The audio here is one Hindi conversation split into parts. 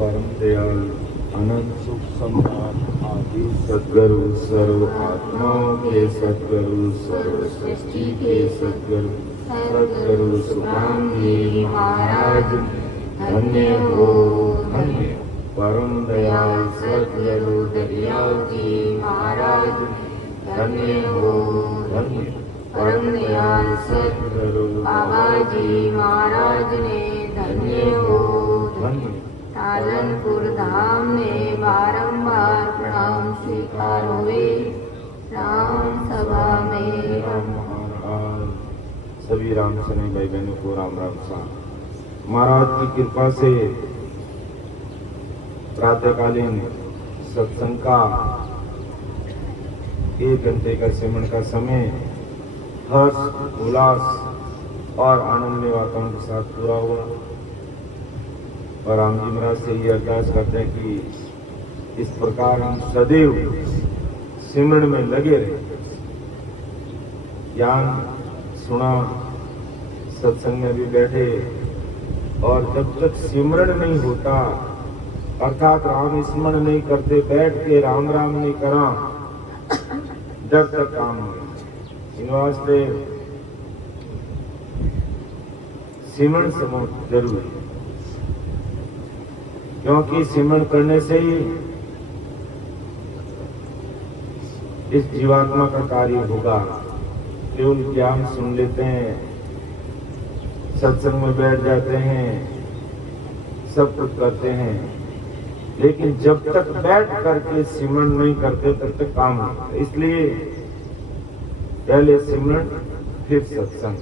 परम दयाल अनंत सुख सम्राट आदि सद्गुरु सर्व आत्माओं के सद्गुरु सर्व सृष्टि के सद्गुरु सद्गुरु सुखराम जी महाराज धन्य हो धन्य। परम दयाल सद्गुरु दरियाल जी महाराज धन्य हो धन्य। परम दयाल सद्गुरु बाबा जी महाराज ने धन्य हो धन्य। पालनपुर धाम में बारंबार प्रणाम स्वीकार हुए। राम सभा में सभी राम सने भाई बहनों को राम राम सा। महाराज की कृपा से प्रातःकालीन सत्संग का 1 घंटे का सिमरन का समय हर्ष उल्लास और आनंदमय वातावरण के साथ पूरा हुआ। और राम जी महाराज से ये अरदास करते हैं कि इस प्रकार हम सदैव सिमरन में लगे रहे। ज्ञान सुना, सत्संग में भी बैठे, और जब तक सिमरन नहीं होता अर्थात राम स्मरण नहीं करते, बैठ के राम राम नहीं करा, जब तक काम नहीं। इन वास्ते सिमरन समूह जरूरी है, क्योंकि सिमरन करने से ही इस जीवात्मा का कार्य होगा। केवल ज्ञान सुन लेते हैं, सत्संग में बैठ जाते हैं, सब कुछ करते हैं, लेकिन जब तक बैठ करके सिमरन नहीं करते तब तक काम नहीं होता। इसलिए पहले सिमरन फिर सत्संग।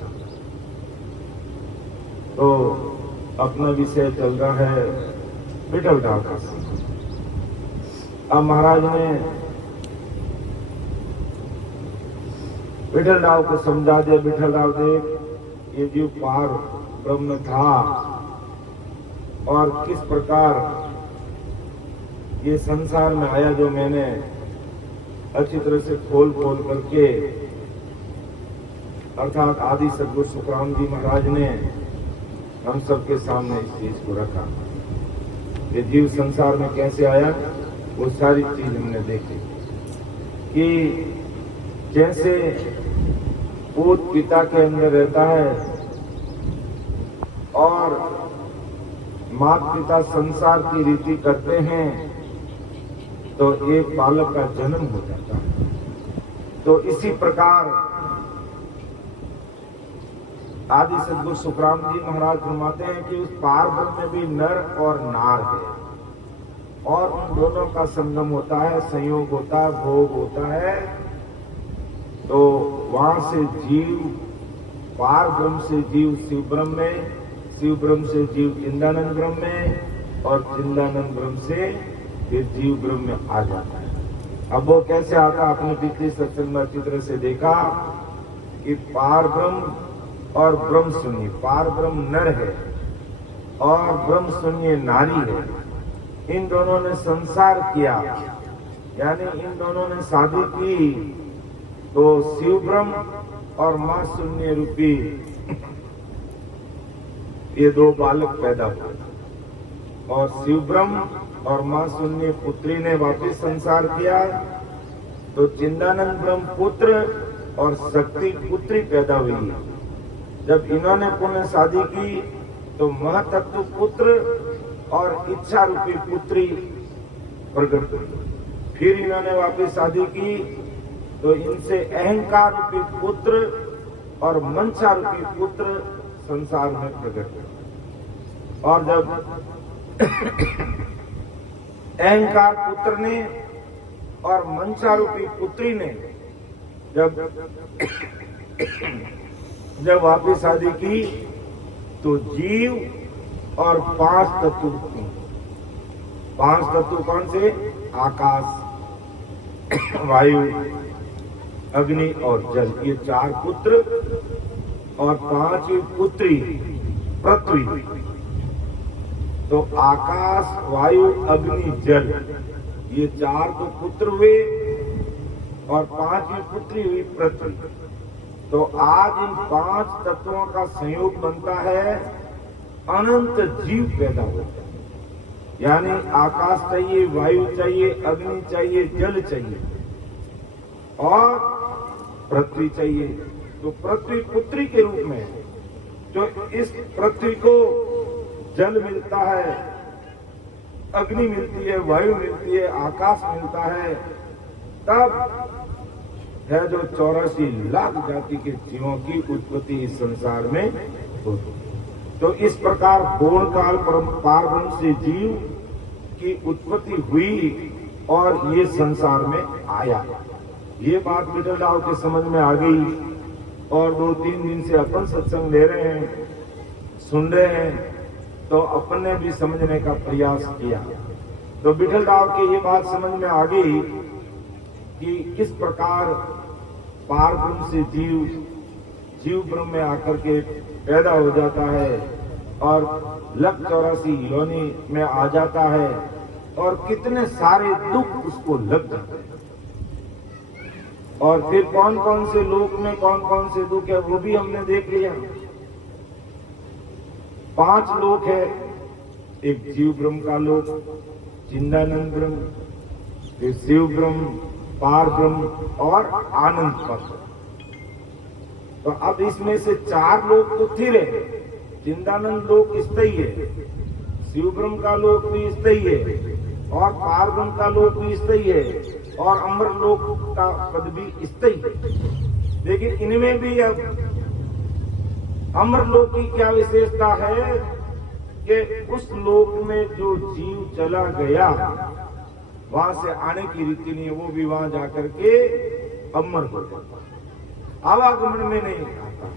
तो अपना विषय चल रहा है विठल राव का। अब महाराज ने विठल राव को समझा दिया, विठल राव देख ये जीव पार ब्रह्म था और किस प्रकार ये संसार में आया, जो मैंने अच्छी तरह से खोल करके अर्थात आदि सद्गुरु सुखराम जी महाराज ने हम सबके सामने इस चीज को रखा। ये जीव संसार में कैसे आया वो सारी चीज हमने देखी कि जैसे पूत पिता के अंदर रहता है और माता पिता संसार की रीति करते हैं तो एक बालक का जन्म हो जाता है। तो इसी प्रकार आदि सद्गुरु सुखराम जी महाराज फरमाते हैं कि उस पार ब्रह्म में भी नर और नार है और उन दोनों का संगम होता है, संयोग होता है, भोग होता है। तो वहां से जीव पार ब्रह्म से जीव शिव ब्रह्म में, शिव ब्रह्म से जीव चिंदानंद ब्रह्म में और चिंदानंद ब्रह्म से फिर जीव ब्रह्म में आ जाता है। अब वो कैसे आता, आपने पिछले सत्संग में अच्छी तरह से देखा कि पार ब्रह्म और ब्रह्म शून्य, पार ब्रह्म नर है और ब्रह्म शून्य नारी है। इन दोनों ने संसार किया, यानी इन दोनों ने शादी की, तो शिव ब्रह्म और मां शून्य रूपी ये 2 बालक पैदा हुए और शिव ब्रह्म और मां शून्य पुत्री ने वापिस संसार किया। तो चिंदानंद ब्रह्म पुत्र और शक्ति पुत्री पैदा हुई। जब इन्होंने पुनः शादी की तो महतत्व पुत्र और इच्छा रूपी पुत्री प्रकट हुई। फिर इन्होंने वापस शादी की तो इनसे अहंकार रूपी पुत्र और मंशा रूपी पुत्र संसार में प्रकट हुए। और जब अहंकार पुत्र ने और मंशा रूपी पुत्री ने जब वापिस शादी की तो जीव और 5 तत्व, 5 तत्व कौन से? आकाश, वायु, अग्नि और जल, ये 4 पुत्र और 5 पुत्री पृथ्वी। तो आकाश, वायु, अग्नि, जल, ये 4 तो पुत्र हुए और 5 पुत्री हुई पृथ्वी। तो आज इन 5 तत्वों का संयोग बनता है, अनंत जीव पैदा होता है। यानी आकाश चाहिए, वायु चाहिए, अग्नि चाहिए, जल चाहिए और पृथ्वी चाहिए। तो पृथ्वी पुत्री के रूप में जो इस पृथ्वी को जल मिलता है, अग्नि मिलती है, वायु मिलती है, आकाश मिलता है, तब है जो 84 लाख जाति के जीवों की उत्पत्ति इस संसार में होती। तो इस प्रकार पूर्ण काल पारब्रह्म से जीव की उत्पत्ति हुई और ये संसार में आया। ये बात विठल राव के समझ में आ गई और 2-3 दिन से अपन सत्संग ले रहे हैं, सुन रहे हैं, तो अपन ने भी समझने का प्रयास किया। तो विठल राव की ये बात समझ में आ गई कि किस प्रकार पारब्रह्म से जीव ब्रह्म में आकर के पैदा हो जाता है और 184 योनि में आ जाता है और कितने सारे दुख उसको लग जाते हैं। और फिर कौन कौन से लोक में कौन कौन से दुख है वो भी हमने देख लिया। 5 लोक है। एक जीव ब्रह्म का लोक, चिदानंद ब्रह्म, फिर शिव ब्रह्म, पार ब्रह्म और आनंद पद। तो अब इसमें से 4 लोक तो स्थिर है। चिदानंद लोक स्थायी है, शिव ब्रह्म का लोक भी स्थायी है और पार ब्रह्म का लोक भी स्थायी है और अमर लोक का पद भी स्थायी है। लेकिन इनमें भी अब अमर लोक की क्या विशेषता है कि उस लोक में जो जीव चला गया वहां से आने की रीति नहीं है, वो भी वहां जाकर के अमर हो जाता, आवागमन में नहीं आता।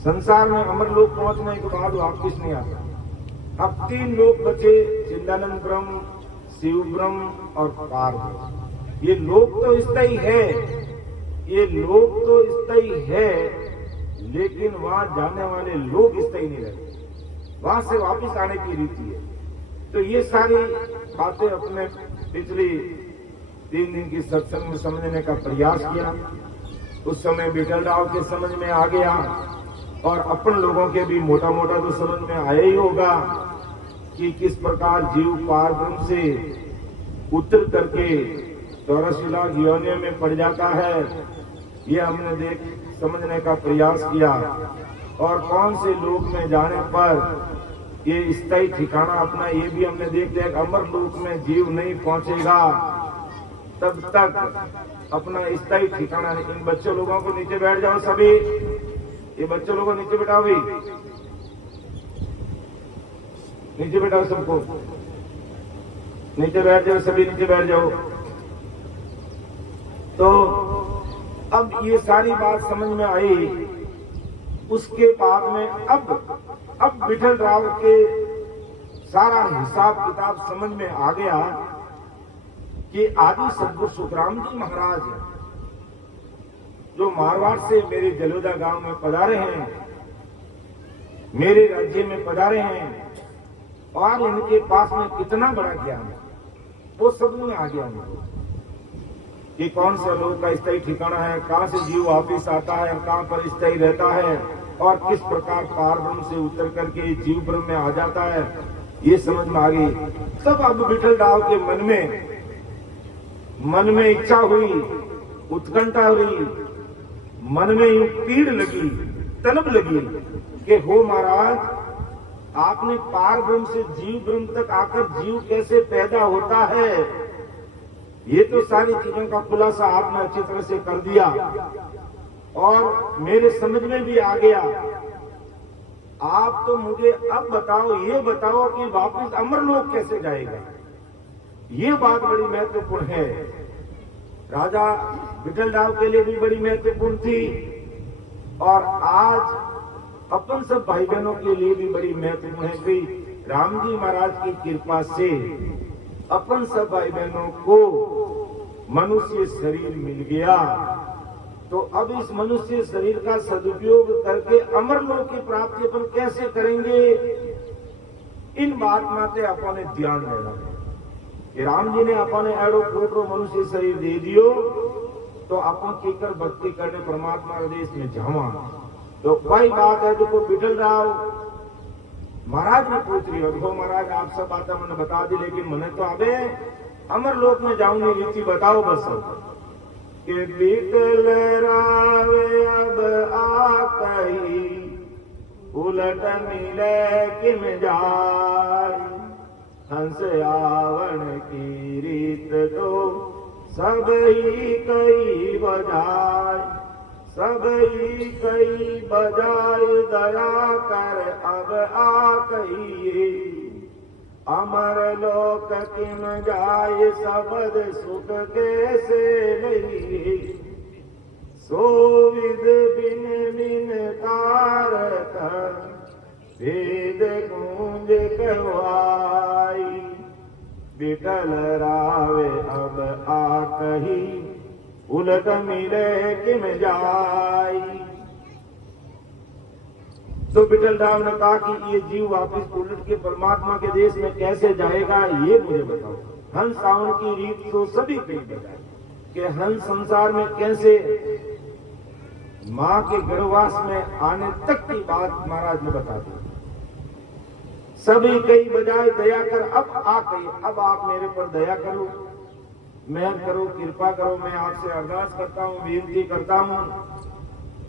संसार में अमर लोक पहुंचने के बाद वापिस नहीं आता। अब 3 लोक बचे, चिदानंद ब्रह्म, शिव ब्रह्म और पार ब्रह्म। ये लोक तो स्थायी है, ये लोक तो स्थायी है, लेकिन वहां जाने वाले लोग स्थायी नहीं रहते, वहां से वापिस आने की रीति है। तो ये सारी बातें अपने पिछली 3 दिन की सत्संग में समझने का प्रयास किया। उस समय विठल राव के समझ में आ गया और अपन लोगों के भी मोटा मोटा तो समझ में आया ही होगा कि किस प्रकार जीव पार ब्रह्म से उतर करके 84 लाख योनियों में पड़ जाता है। ये हमने समझने का प्रयास किया और कौन से लोक में जाने पर ये स्थायी ठिकाना अपना, ये भी हमने देख लिया। अमर लोक में जीव नहीं पहुंचेगा तब तक अपना स्थायी ठिकाना। इन बच्चों लोगों को नीचे बैठ जाओ सभी, ये बच्चों लोगों को नीचे बैठाओ भी, नीचे बैठाओ सबको, नीचे बैठ जाओ सभी, नीचे बैठ जाओ। तो अब ये सारी बात समझ में आई। उसके बाद में अब विठल राव के सारा हिसाब किताब समझ में आ गया कि आदि सद्गुरु सुखराम जी महाराज जो मारवाड़ से मेरे जलोदा गांव में पधारे हैं, मेरे राज्य में पधारे हैं, और इनके पास में कितना बड़ा ज्ञान है वो सब में आ गया उनको कि कौन सा लोक का स्थायी ठिकाना है, कहां से जीव वापिस आता है, कहां पर स्थायी रहता है और किस प्रकार पार ब्रह्म से उतर करके जीव ब्रह्म में आ जाता है, ये समझ में आ गई। तब अब विठल राव के मन में इच्छा हुई, उत्कंठा हुई, मन में यूं पीड़ लगी, तलब लगी कि हो महाराज, आपने पार ब्रह्म से जीव ब्रह्म तक आकर जीव कैसे पैदा होता है, ये तो सारी चीजों का खुलासा आपने अच्छी तरह से कर दिया और मेरे समझ में भी आ गया। आप तो मुझे अब बताओ, ये बताओ कि वापस अमरलोक कैसे जाएगा। ये बात बड़ी महत्वपूर्ण है। राजा विठल राव के लिए भी बड़ी महत्वपूर्ण थी और आज अपन सब भाई बहनों के लिए भी बड़ी महत्वपूर्ण है कि राम जी महाराज की कृपा से अपन सब भाई बहनों को मनुष्य शरीर मिल गया। तो अब इस मनुष्य शरीर का सदुपयोग करके अमरलोक की प्राप्ति अपन कैसे करेंगे, इन बात माते अपने ध्यान देना है कि राम जी ने अपने एड़ो कोटरो मनुष्य शरीर दे दियो तो अपन कीकर भक्ति करने परमात्मा देश में जावा। तो वही बात है जो विठल राव महाराज ने पूछ रही हो महाराज आप सब बातें मैंने बता दी, लेकिन मैंने तो अबे अमरलोक में जाऊंगी रीति बताओ बस कि बीतल रावे अब आकही उलट मिले किम जाय हंस आवण की रीत तो सब ही कई बजाय सब ही कई बजाय दया कर अब आकही अमर लोक किम जाय सबद सुख कैसे लई सो विद बिन बिन तारक वेद गूंज कहवाई बिटल रावे अब आकही उलट मिले किम जाई। तो बिटल राव ने कहा कि ये जीव वापस उलट के परमात्मा के देश में कैसे जाएगा ये मुझे बताओ। हंस सावन की रीत तो सभी कहीं बताए कि हंस संसार में कैसे मां के गर्भवास में आने तक की बात महाराज ने बता दी। सभी कई बजाय दया कर अब आ गई, अब आप मेरे पर दया करो, मेहर करो, कृपा करो। मैं आपसे अरदास करता हूं, विनती करता हूं।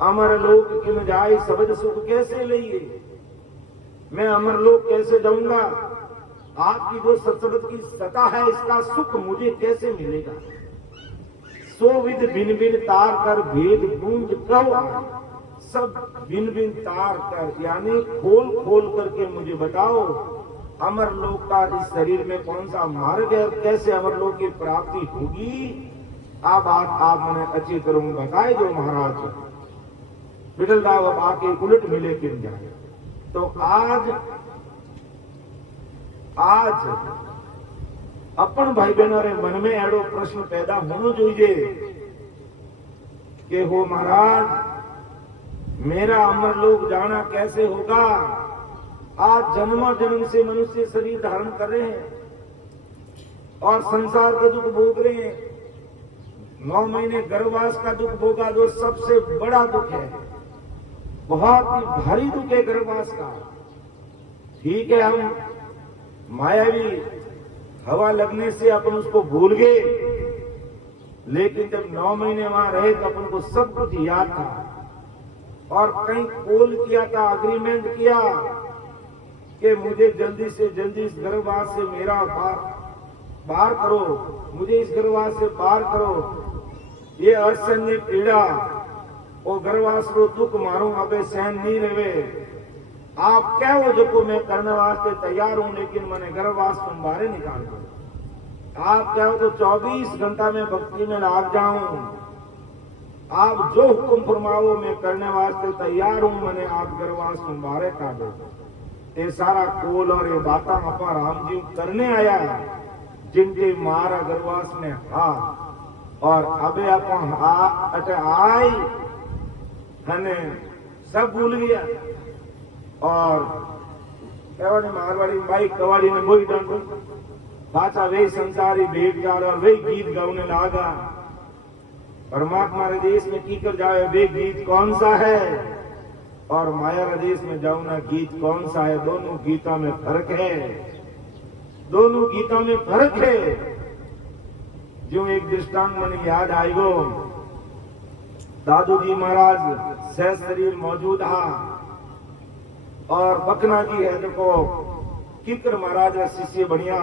अमरलोक किम जाए सबद सुख कैसे लइए, मैं अमरलोक कैसे जाऊंगा, आपकी जो सतसबद की सता है इसका सुख मुझे कैसे मिलेगा। सो विद भिन भिन तार कर भेद गूंज कहो, सब भिन भिन तार कर यानी खोल खोल करके मुझे बताओ अमरलोक का इस शरीर में कौन सा मार्ग है, कैसे अमरलोक की प्राप्ति होगी। आ बात आप मैंने अच्छी तरह बताए जो महाराज बिटल राव अब आके उलट मिले किम जाए। तो आज अपन भाई बहनों रे मन में एड़ो प्रश्न पैदा होना चाहिए कि हो महाराज मेरा अमरलोक जाना कैसे होगा। आज जन्म जन्म से मनुष्य शरीर धारण कर रहे हैं और संसार के दुख भोग रहे हैं। 9 महीने गर्भवास का दुख भोगा जो सबसे बड़ा दुख है, बहुत ही भारी दुख है गर्भवास का। ठीक है हम मायावी हवा लगने से अपन उसको भूल गए, लेकिन जब 9 महीने वहां रहे तो अपन को सब कुछ याद था और कहीं कॉल किया था, अग्रीमेंट किया कि मुझे जल्दी से जल्दी इस गर्भवास से मेरा बाहर करो, मुझे इस गर्भवास से बाहर करो। ये असहनीय पीड़ा और गर्भवास रो दुख मारो अबे सहन नहीं रहे। आप क्या हो जो को मैं करने वास्ते तैयार हूं, लेकिन मैंने गर्भवास तुम बाहर निकाल दो। आप क्या हो तो 24 घंटा में भक्ति में लाग जाऊं। आप जो हुक्म फरमाओ मैं करने वास्ते तैयार हूं, मैंने आप गर्भवास तुम बाहर काट दो। ये सारा कोल और ये बाता अपा राम जी करने आया जिनके मारा गर्भवास में हा और अबे अपन आई हने सब भूल गया। और कवाड़ी मारवाड़ी बाई कवाड़ी ने वही डांटो बाचा वही संसारी भेंट गाड़ और वही गीत गाने लागा। परमात्मा रे देश में कीकर जाए वे गीत कौन सा है और माया रे देश में जाऊं ना गीत कौन सा है। दोनों गीतों में फर्क है, दोनों गीतों में फर्क है। जो एक दृष्टांत मन याद आएगो, दादू जी महाराज सह शरीर मौजूद हा और बकना जी है देखो किकर महाराज रा शिष्य बढ़िया।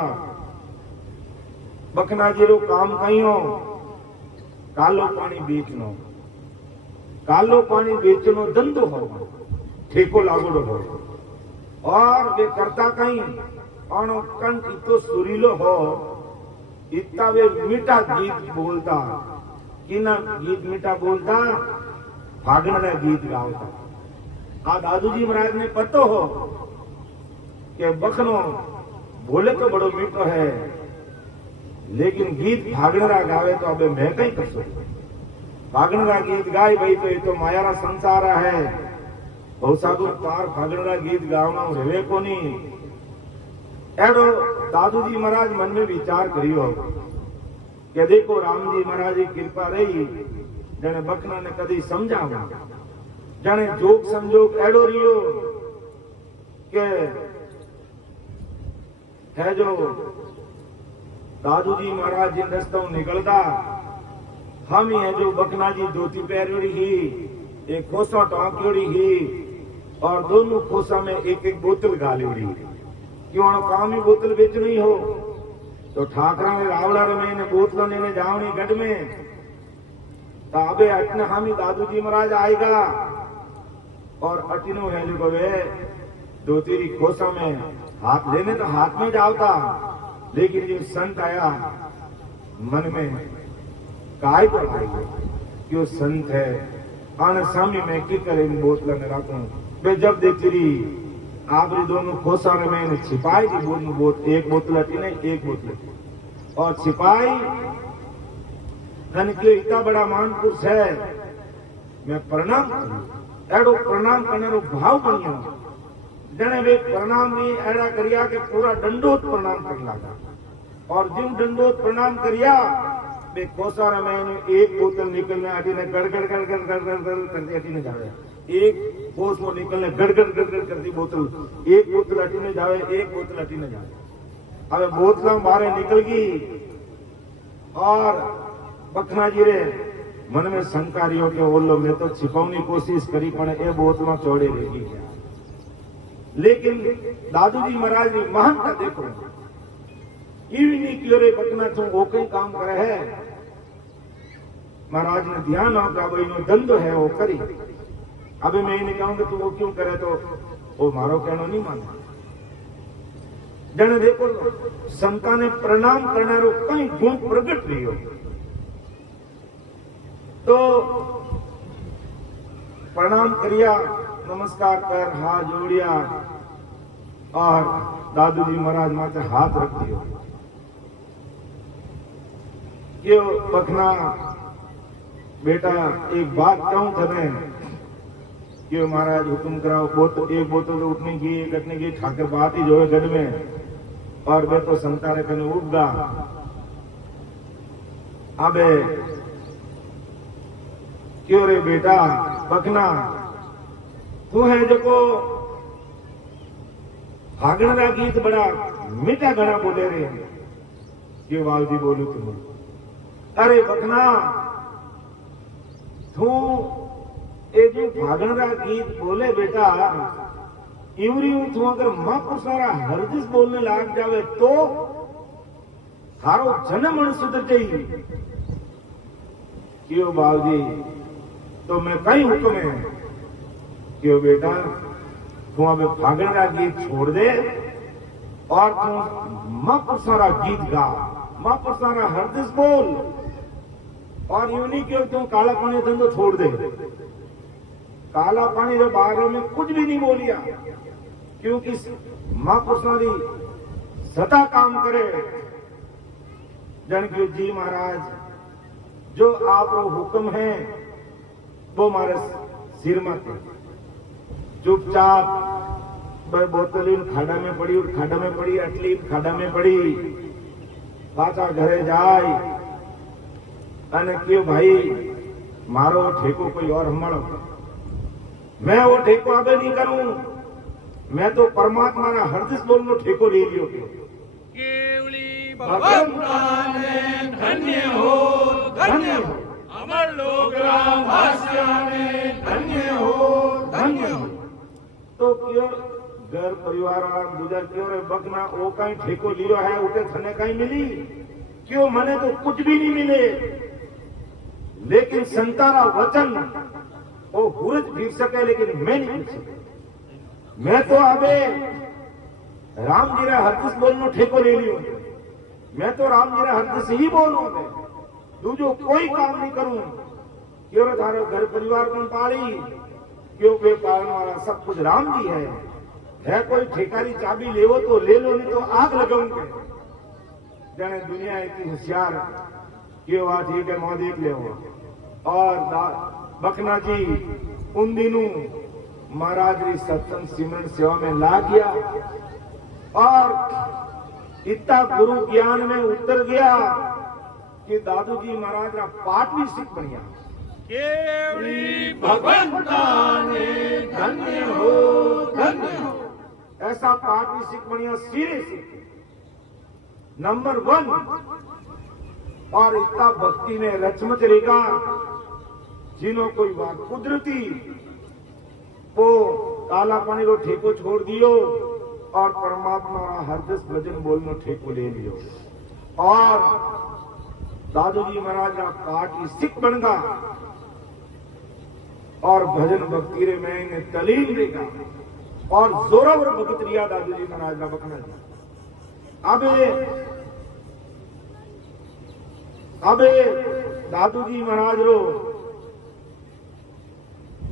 बकना जी रो काम कहियो कालो पानी बेचनो, कालो पानी बेचनो धंधो हो, ठेको लागोड़ो हो। और वे करता कहीं और कंठ इतो सुरीलो हो, इतना वे मीठा गीत बोलता कि ना गीत मीठा बोलता भागना गीत गावता। आ दादू जी महाराज ने पतो हो कि बखनो बोले तो बड़ो मीठो है, लेकिन गीत भागणरा गावे तो अबे मैं कहीं कर सकूं। भागणरा गीत गाय भाई तो ये तो मायारा संसार है, बहुत साधु पार भागणरा गीत गावना रहे को नहीं। एडो दादू जी महाराज मन में विचार करियो कि देखो राम जी महाराज की कृपा रही जने बखना ने कदी समझावा, जने जोग संजोग एडो रियो के है जो दादू जी महाराज जिन रस्तों निकलता हम ही है जो बकना जी धोती पहरी ही एक खोसा टाँकी ही और दोनों खोसा में एक एक बोतल गाली उड़ी क्यों काम ही बोतल बेचनी हो तो ठाकरा ने रावड़ा रमे ने बोतलों ने जावनी गढ़ में ताबे अटने हम ही दादू जी महाराज आएगा और अटिनो है जो वे दो तीरी खोसा में हाथ लेने तो हाथ में जावता लेकिन जो संत आया मन में काय पर आएगा क्यों संत है आने सामने मैं की करे इन बोतलों में रखूं वे जब देखती रही आपरी दोनों खोसा में मैंने छिपाई थी एक बोतल हटी नहीं एक बोतल और छिपाई धन के इतना बड़ा मान पुरुष है मैं प्रणाम करूं एडो प्रणाम करने रो भाव बनियो जने वे प्रणाम भी एड़ा करिया के पूरा दंडोत प्रणाम कर लगा और जिन दंडोत प्रणाम करिया वे खोसा में एक बोतल निकलने अटी ने गड़गड़ गड़गड़ गड़गड़ करती अटी ने जावे एक कोस में निकलने गड़गड़ गड़गड़ करती बोतल एक बोतल अटी ने जावे एक बोतल अटी ने जावे अब बोतल बाहर निकल गई और बखना जी रे मन में शंका रही हो कि वो लोग ने तो छिपावनी कोशिश करी पण ए बोतल चौड़े रही लेकिन दादू जी महाराज की महानता देखो नहीं क्यों रे बकना तू वो कई काम करे है महाराज ने ध्यान होगा भाई नो धंधो है वो करी अभी मैं नहीं कहूंगा तू वो क्यों करे तो वो मारो कहना नहीं मानता जने देखो संता ने प्रणाम करने रो कई गुण प्रगट रही हो तो प्रणाम करिया नमस्कार कर हाथ जोड़िया और दादू जी महाराज माथे हाथ रख दियो क्यों बखना बेटा एक बात कहूं थने क्यों महाराज हुक्म कराओ एक बोतल तो उठने की कटने की ठाकर बात ही जो है गढ़ में और वे तो संतारे कने उबगा अबे क्यों रे बेटा बखना तू है जो को भागण का गीत बड़ा मीठा घना बोले रे क्यों वालजी बोलू तुम अरे बखना तू ये जो भागण का गीत बोले बेटा इवरी तू अगर महापुरुष सारा हरदिस बोलने लाग जावे तो थारो जन्म मन सुधर जाई क्यों बाबूजी तो मैं कई हुक्म है क्यों बेटा तू अब भागण का गीत छोड़ दे और तू महापुरुष सारा गीत गा महापुरुष सारा हरदिस बोल और यूं नहीं क्यों तुम काला पानी धंधो छोड़ दे काला पानी के बारे में कुछ भी नहीं बोलिया क्योंकि महापुरुषारी सदा काम करे जनक जी महाराज जो आप हुक्म है वो हमारे सिर में थे चुपचाप बोतल खाड़ा में पड़ी अटली खाड़ा में पड़ी पाचा घरे जाए अने क्यों भाई मारो ठेको कोई और हमारो मैं वो ठेको आगे नहीं करूं मैं तो परमात्मा ना हरदिस बोलनो ठेको ले लियो केवली भगवंता ने धन्य हो अमर लोग राम भाष्या ने धन्य हो तो क्यों घर परिवार वाला गुजर क्यों रे बकना वो कहीं ठेको लियो है उठे थने कहीं मिली क्यों मने तो कुछ भी नहीं मिले लेकिन संतारा वचन वो हुरज भीग सके लेकिन मैं नहीं भीग सके मैं तो अबे राम जी रा हरदिस बोलनो ठेको ले लियो मैं तो राम जी रा हरदिस ही बोलूं मैं दूजो कोई काम नहीं करूं क्यों थारो घर परिवार को पाली क्यों वे पालन वाला सब कुछ राम जी है कोई ठेकारी चाबी लेवो तो ले लो नहीं तो आग लगाऊंगे जाने दुनिया इतनी होशियार क्यों बात ठीक है मोह देख ले और बखना जी उन दिनों महाराज री सत्संग सिमरन सेवा में ला गया और इतना गुरु ज्ञान में उतर गया कि दादू जी महाराज का पाठ भी सीख बढ़िया केवली भगवंता ने धन्य हो ऐसा पाठ भी सीख बढ़िया सिरे से नंबर 1 और इतना भक्ति में रचमच रहेगा जिन्हों कोई बात कुदरती वो काला पानी को ठेको छोड़ दियो और परमात्मा हरदस भजन बोलनो ठेको ले लियो और दादू जी महाराज का काट सिख बन गा और भजन भक्ति रे में इन्हें तलीम देगा और जोरावर भगत रिया दादू जी महाराज का बकना जी अबे दादू जी महाराज रो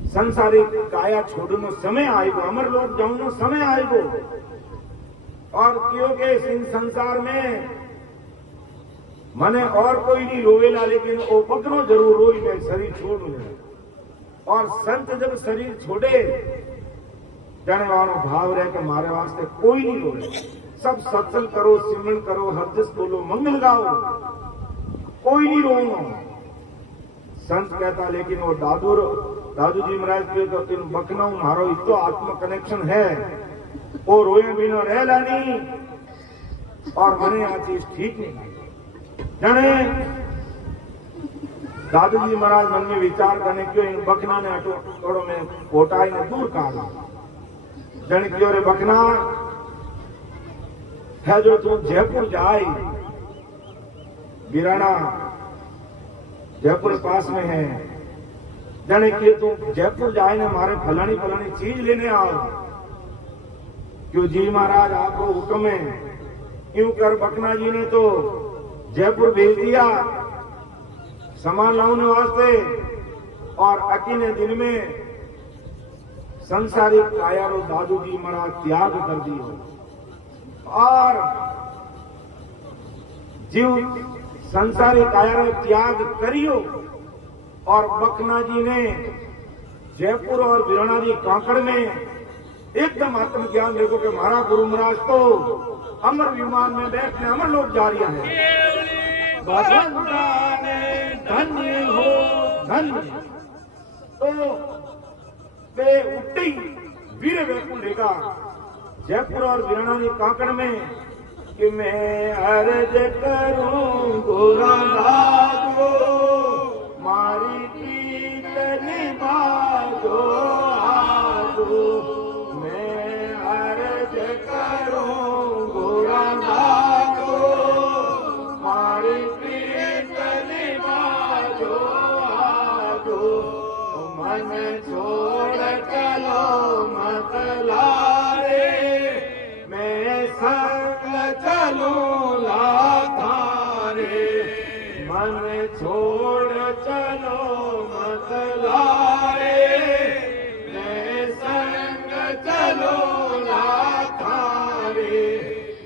संसारिक काया छोड़नो समय आएगो अमर लोग जाऊनो समय आएगो और क्योंकि इस संसार में मने और कोई नहीं रोवेला लेकिन वो पकड़ो जरूर रोई में शरीर छोड़ जाए और संत जब शरीर छोड़े जाने वालों भाव रहे कि मारे वास्ते कोई नहीं रोवे सब सत्संग करो सिमरन करो हरदस बोलो मंगल गाओ कोई नहीं रोनो संत कहता लेकिन वो दादू जी महाराज के तो इन बकना मारो इतो आत्म कनेक्शन है वो रोए बिना रहला नहीं और मने आ चीज ठीक नहीं जाने दादू जी महाराज मन में विचार करने क्यों इन बकना ने थोड़ो में कोटाई ने दूर काढ़ा जन क्यों रे बकना है जो तू जयपुर जाए गिराना जयपुर पास में है जाने के तू जयपुर जाए ना मारे फलानी फलानी चीज लेने आओ क्यों जी महाराज आपको हुक्म है क्यों कर बकना जी ने तो जयपुर भेज दिया सामान लाने वास्ते और अकेले दिन में संसारिक काया रो दादू जी महाराज त्याग कर दियो और जीव संसारिक काया रो त्याग करियो और बकना जी ने जयपुर और बिराना जी कांकड़ में एकदम आत्मज्ञान देखो कि हमारा गुरु महाराज तो अमर विमान में बैठने अमर लोग जा रहे हैं धन्य हो धन्य तो वे उठी वीर वैकुंठेगा जयपुर और बिराना जी कांकड़ में कि मैं अर्ज करूं गुरुनाथ को मारी प्रीत निभाओ आगो मैं अर्ज करूं गुरुनाथ को मारी प्रीत निभाओ आगो मन छोड़ चलो मत लारे मैं संग चलूं लाधारे मन छोड़ चलो मत लारे मैं संग चलो लाधारे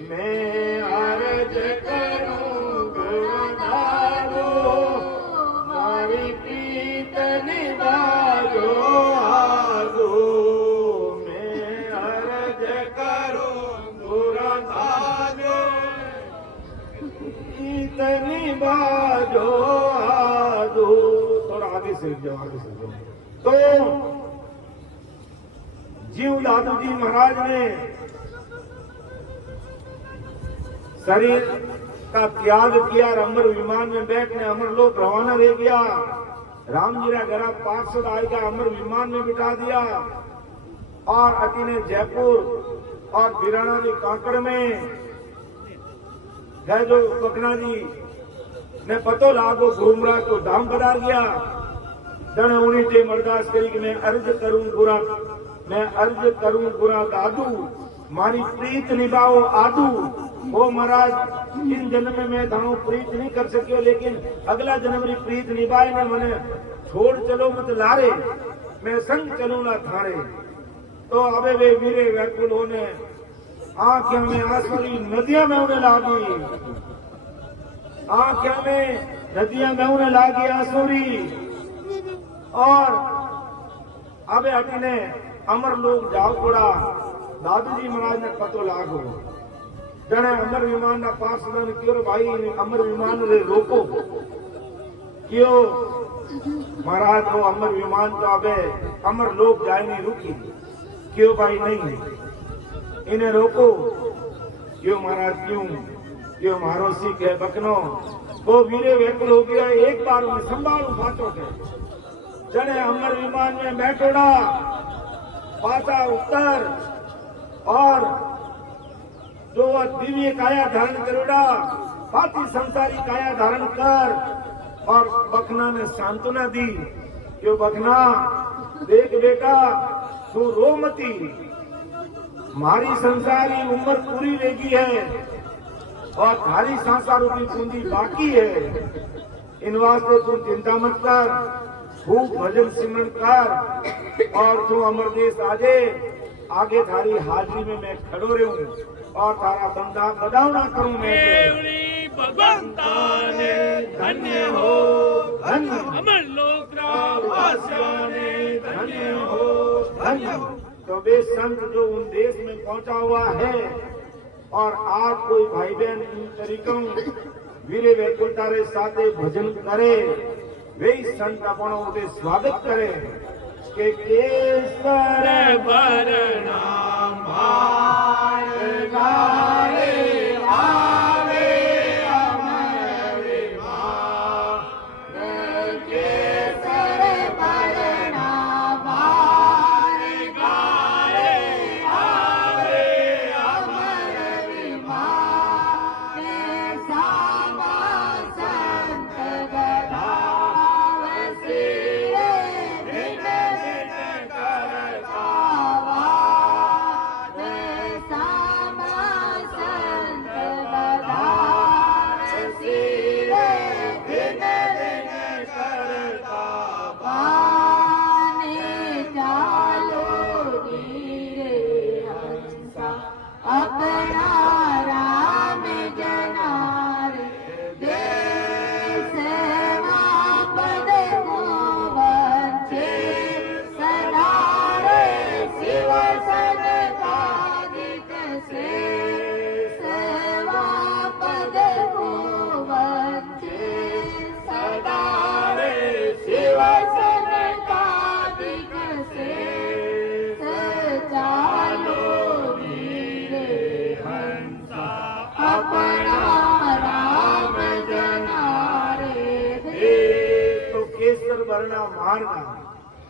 मैं अर्ज करूं गुरुनाथो मारी प्रीत निभाओ आगो मैं अर्ज करूं गुरुनाथो प्रीत निभाओ आगो थोड़ा आगे से जाओ तो जीव दादू जी महाराज ने शरीर का त्याग किया और अमर विमान में बैठने अमर लोग रवाना रह गया राम जी का घर पार्षद आएगा अमर विमान में बिठा दिया और अति ने जयपुर और बिराना जी कांकड़ में है जो बकना जी ने पतो लागो घूमरा को धाम पधार गया जन उन्हीं टेम अरदास करी कि मैं अर्ज करूं बुरा दादू मारी प्रीत निभाओ आदू ओ महाराज इन जन्म में थानो प्रीत नहीं कर सकियो लेकिन अगला जन्म री प्रीत निभाए ने मने छोड़ चलो मत लारे मैं संग चलूं ना थारे तो अबे वे वीरे व्याकुल होने आंखें में आंसुरी नदियां में उन्हें लागी आंखें में नदियां में उन्हें लागी आंसुरी और अबे हटी ने अमर लोग जाओ पड़ा दादू जी महाराज ने पतो लागो जने अमर विमान ना पार्षद ने क्यों भाई अमर विमान रे रोको क्यों महाराज वो अमर विमान तो अबे अमर लोग जाए नहीं रुकी क्यों भाई नहीं इन्हें रोको क्यों महाराज क्यों जो मारो सी के बकनो वो वीरे व्याकुल हो गया। एक बार में संभालू पाचो के जने अमर विमान में बैठोड़ा पाचा उत्तर और जो वह दिव्य काया धारण करोड़ा पाती संसारी काया धारण कर और बखना ने सांत्वना दी कि बखना देख बेटा तू रो मती, मारी संसारी उम्र पूरी रहेगी है और थारी सांसा रूपी पूंजी बाकी है। इन वास्ते तू चिंता मत कर, खूब भजन सिमरन कर और तू अमर देश आजे। आगे थारी हाजरी में मैं खड़ो रहूं और थारा बंदा बदावना करूं मैं। केवड़ी भगवंताने धन्य हो धन्य अमर लोक वासियाने धन्य हो धन्य। तो वे संत जो उन देश में पहुंचा हुआ है और आज कोई भाई बहन इन तरीकों वीरे व्याकुलता रे साथे भजन करे वे संत अपनो उदे स्वागत करे के केसर वरणा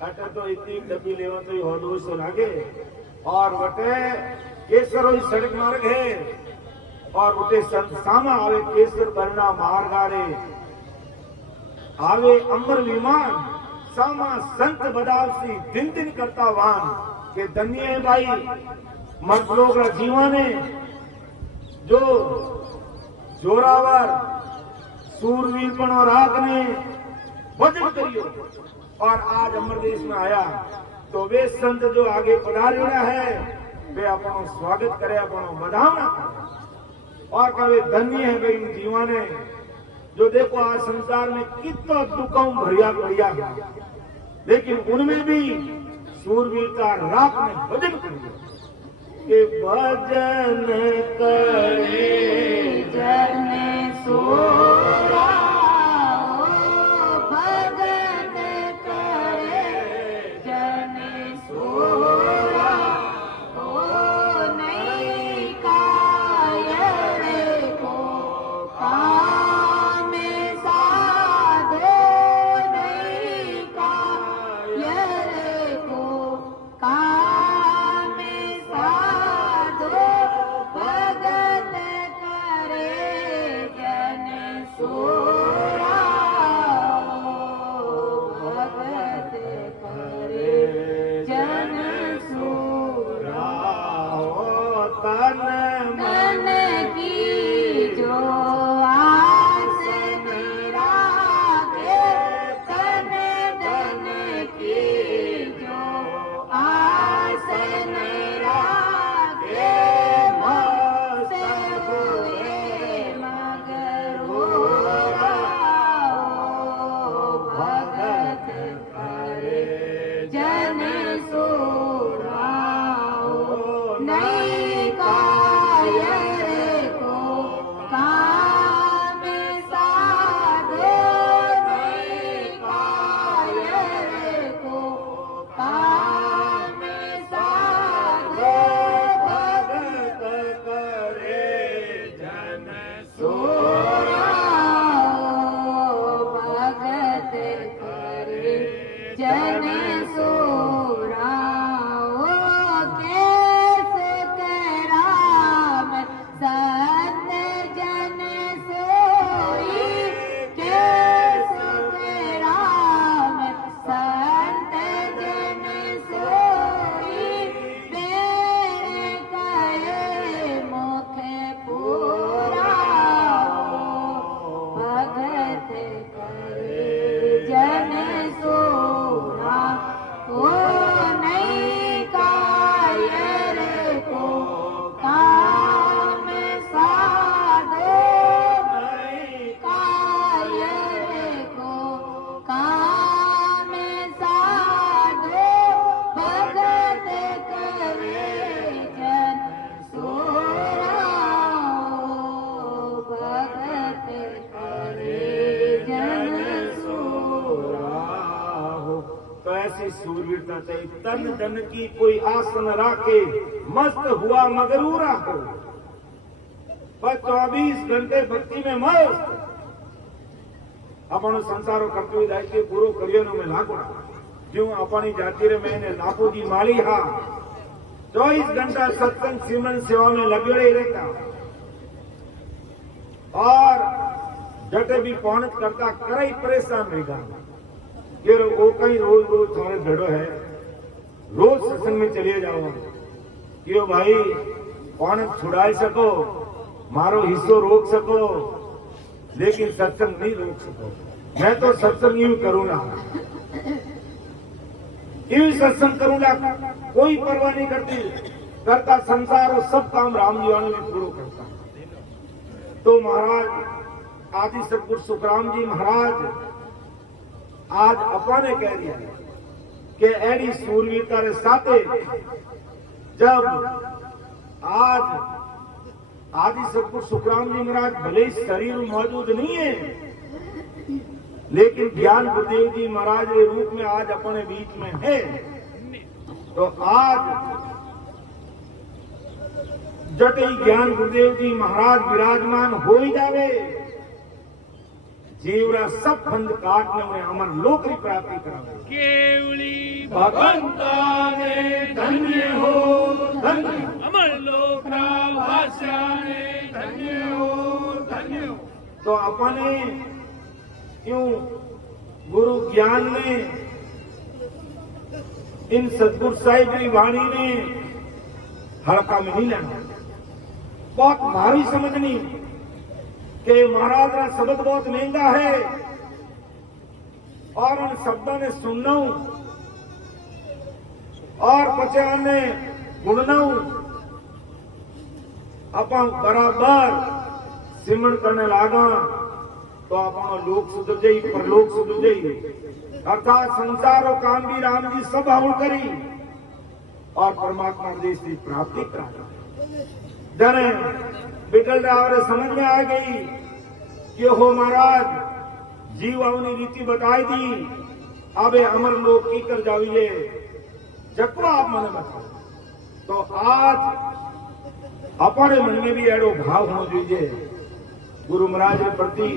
अटे तो इतनी डब्बी लेवा तो होदो सो लागे और वटे केसर ही सड़क मार्ग है और उते संत सामा आवे केसर बरना मार्ग आवे अमर विमान सामा संत बदावसी दिन दिन करता वान के धन्य है भाई मर्द लोग रा जीवाने जो जोरावर सूरवीरपण और आग ने भजन करियो और आज अमर देश में आया तो वे संत जो आगे पधारेला है वे अपनो स्वागत करे अपनो बधावना करे और कहे धन्य है वे इन जीवाने जो देखो आज संसार में कितना दुखों भरिया भरिया लेकिन उनमें भी सूरवीरता रात में भजन करिए के भजन करे जन सोरा भजन करे जन सोरा ओ नहीं कायरे को काम साधो नहीं कायरे को काम साधो भगत करे जन सोरा भगत करे जन सोरा तन मन की जो आस मेरा के तन धन की जो आस मेरा के मस्त हुए मगर हो भगत करे जन सोरा नहीं का ऐसी सूरवीरता चाहिए। तन धन की कोई आसन राखे, मस्त हुआ मगरूरा हो, पर 24 घंटे भक्ति में मस्त। अपनो संसारो कर्तव्य दायित्व पूरो करियो में लागू जो अपनी जाति रे मैंने लाखों की माली हा 24 घंटा सत्संग सिमरन सेवा में लगे ही रहता और जटे भी पहुंच करता करे परेशान रहेगा कि वो कहीं रोज रोज थोड़े भेड़ो है, रोज सत्संग में चले जाओ कि भाई पौनक छुड़ाई सको, मारो हिस्सो रोक सको, लेकिन सत्संग नहीं रोक सको। मैं तो सत्संग यूं करूंगा, यूं सत्संग करूंगा, कोई परवाह नहीं करता संसार और सब काम राम जीवाने में पूरा करता। तो महाराज आदि सतगुरु सुखराम जी महाराज आज अपने कह दिया कि एडी सूरवीरता रे साथे जब आज आदि सतगुरु सुखराम जी महाराज भले शरीर मौजूद नहीं है, लेकिन ज्ञान गुरुदेव जी महाराज के रूप में आज अपने बीच में है। तो आज जटे ज्ञान गुरुदेव जी महाराज विराजमान हो ही जावे, जीवरा सब फंद काटने में अमर लोक की प्राप्ति करावे। केवली भगवंता ने धन्य हो, धन्य अमर लोक भाषा ने धन्य हो, धन्य हो। तो अपने यूं गुरु ज्ञान ने, इन सतगुरु साहिब की वाणी ने हल्का में नहीं लेना, बहुत भारी समझनी कि महाराज का शब्द बहुत महंगा है और उन शब्दों ने सुनना और पचा ने गुणना अपन बराबर सिमरण करने लागा तो अपना लोक सुधर जाई, परलोक सुधर जाई। अर्थात संसार और काम भी राम जी सब हाउल करी और परमात्मा देश की प्राप्ति करा। जने बिटल राव समझ में आ गई कि हो महाराज जीव अपनी रीति बताई दी, अब अमर लोक की कर जाइए जकवा आप मन बताओ। तो आज अपने मन में भी एडो भाव होना चाहिए गुरु महाराज के प्रति,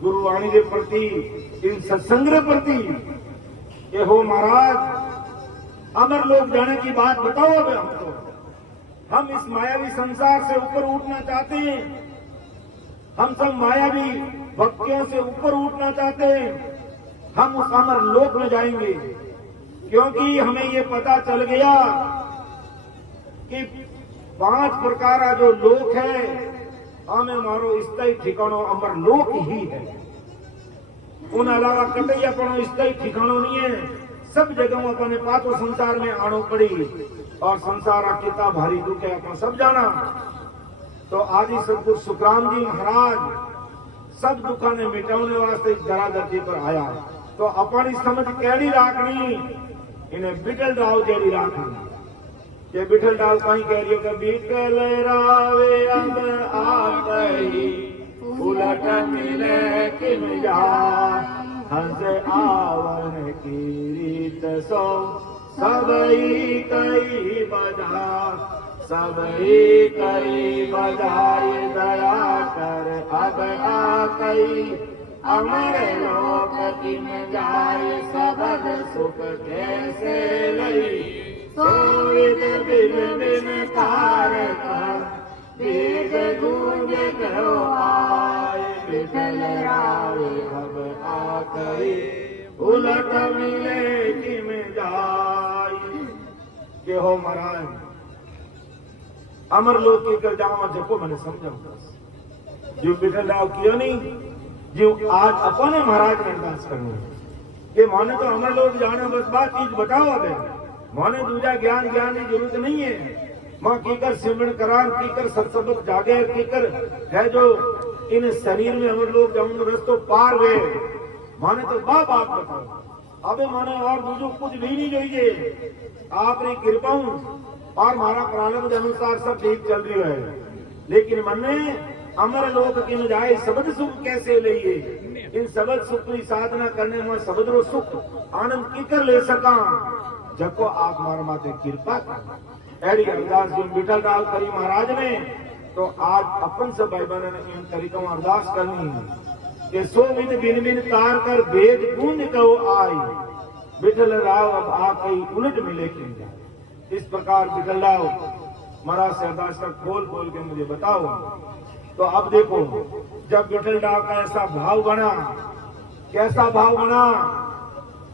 गुरु वाणी के प्रति, इन सत्संग के प्रति कि हो महाराज अमर लोक जाने की बात बताओ। अब हम इस मायावी संसार से ऊपर उठना चाहते हैं, हम सब मायावी भक्तियों से ऊपर उठना चाहते हैं, हम उस अमर लोक में जाएंगे। क्योंकि हमें ये पता चल गया कि 5 प्रकार का जो लोक है हमें मारो स्थायी ठिकानो अमर लोक ही है। उन अलावा कतई अपनो स्थायी ठिकानो नहीं है। सब जगह अपने पातो संसार में आनो पड़ी और संसार कितना भारी दुख है अपन सब जाना। तो आदि सतगुरु सुखराम जी महाराज सब दुखा ने मिटाने वास्ते इस धरा धरती पर आया। तो अपनी समझ कैडी राखनी, इन्हें बिटल राव जैडी राखनी। ये बिटल राव कहीं कह रही है बिटल रावे अब आतही उलट मिले किम जा, हंस आवन की रीत सो सबई कई बजा, सबई कई बजाए दया कर अब आकई, अमर लोक किम जाए सबद सुख कैसे लई, सोविद बिन बिन तारका वेद गूंज करो आए, बिटल रावे अब आकई उलट मिले किम जाए। के हो महाराज अमर लोक की कर जाओ जको मैंने समझाऊंगा जो बिटल राव क्यों नहीं जो आज अपने महाराज ने अरदास करनी कि माने तो अमर लोक जाने बस बात चीज बताओ। अब माने दूजा ज्ञान की जरूरत नहीं है। मां कीकर सिमरण करार कीकर सत्सबक जागे कीकर है जो इन शरीर में अमर लोक जाऊंगे रस्तो पार वे माने तो बाप बताओ। अब माने और दूजो कुछ भी नहीं चाहिए। आपने कृपा और हमारा प्रारंभ अनुसार सब ठीक चल रही है, लेकिन मन अमर लोक किन जाए शब्द सुख कैसे लइए। इन शब्द सुख की साधना करने में शब्द रो सुख आनंद की कर ले सका जको आप मार माते कृपा कर। एड़ी अरदास जो बिठल राव करी महाराज ने तो आज अपन सब भाई बहन ने इन तरीकों अरदास करनी है कि सो विद बिन बिन तार कर भेद गूंज कहो आई। बिठल राव अब आ कई उलट मिले किन जाए। इस प्रकार बिठल राव महाराज से अरदास कर खोल खोल के मुझे बताओ। तो अब देखो जब विठल राव का ऐसा भाव बना, कैसा भाव बना,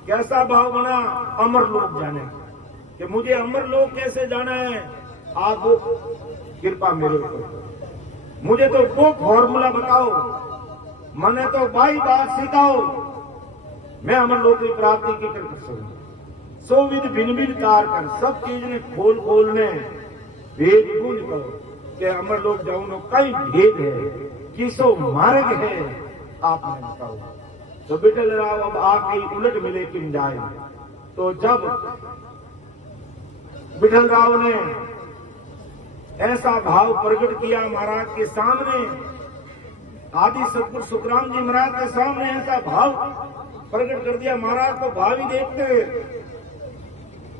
कैसा भाव बना, अमर लोक जाने कि मुझे अमर लोक कैसे जाना है, आप वो कृपा मेरे ऊपर, मुझे तो वो फॉर्मूला बताओ, मैंने तो 22 बात सिखाओ, मैं अमर लोक की प्राप्ति की कर सकूं। सो विद भिन्न भिन्न तार कर सब चीज ने खोल खोल ने भेद को निकलो कि अमर लोक जाऊं कई भेद है, किसो मार्ग है आपने बताओ। तो बिठल राव अब आके उलट मिले किन जाए। तो जब बिठल राव ने ऐसा भाव प्रकट किया महाराज के सामने, आदि सतगुरु सुखराम जी महाराज के सामने ऐसा भाव प्रकट कर दिया। महाराज को भाव ही देखते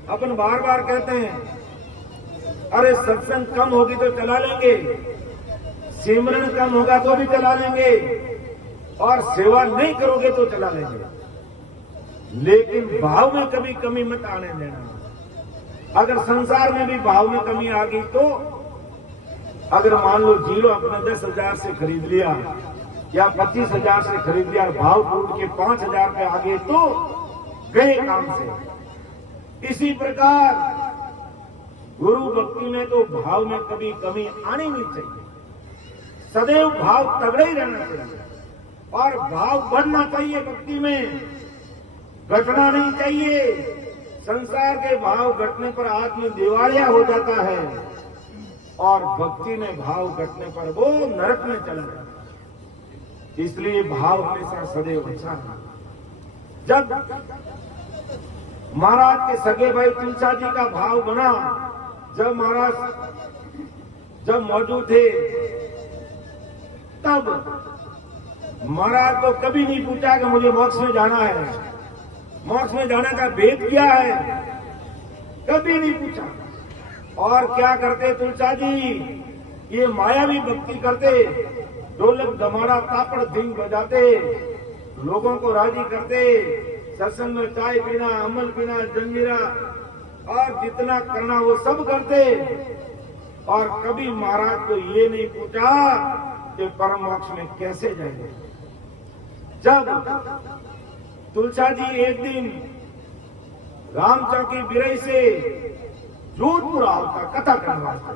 अपन बार बार कहते हैं अरे सत्संग कम होगी तो चला लेंगे, सिमरन कम होगा तो भी चला लेंगे, और सेवा नहीं करोगे तो चला लेंगे, लेकिन भाव में कभी कमी मत आने देना। अगर संसार में भी भाव में कमी आ गई तो अगर मान लो जीरो अपने 10,000 से खरीद लिया या 25,000 से खरीद लिया और भाव टूट के 5,000 पे आ गए तो गए काम से। इसी प्रकार गुरु भक्ति में तो भाव में कभी कमी आनी नहीं चाहिए, सदैव भाव तगड़ा ही रहना चाहिए और भाव बढ़ना चाहिए। भक्ति में घटना नहीं चाहिए। संसार के भाव घटने पर आदमी दिवालिया हो जाता है और भक्ति में भाव घटने पर वो नरक में चला जाता है। इसलिए भाव हमेशा सदैव अच्छा है। जब महाराज के सगे भाई तुलसा जी का भाव बना, जब महाराज जब मौजूद थे तब महाराज को कभी नहीं पूछा कि मुझे मोक्ष में जाना है, मोक्ष में जाने का भेद क्या है, कभी नहीं पूछा। और क्या करते तुलसा जी, ये मायावी भक्ति करते, ढोलक धमारा तापड़ धिंग बजाते, लोगों को राजी करते, सत्संग में चाय पीना, अमल पीना, जंजीरा और जितना करना वो सब करते, और कभी महाराज को ये नहीं पूछा कि परम मोक्ष में कैसे जाएंगे। जब तुलसा जी एक दिन रामचौकी बिरई से जोधपुर आवता कथा करने वास्ते,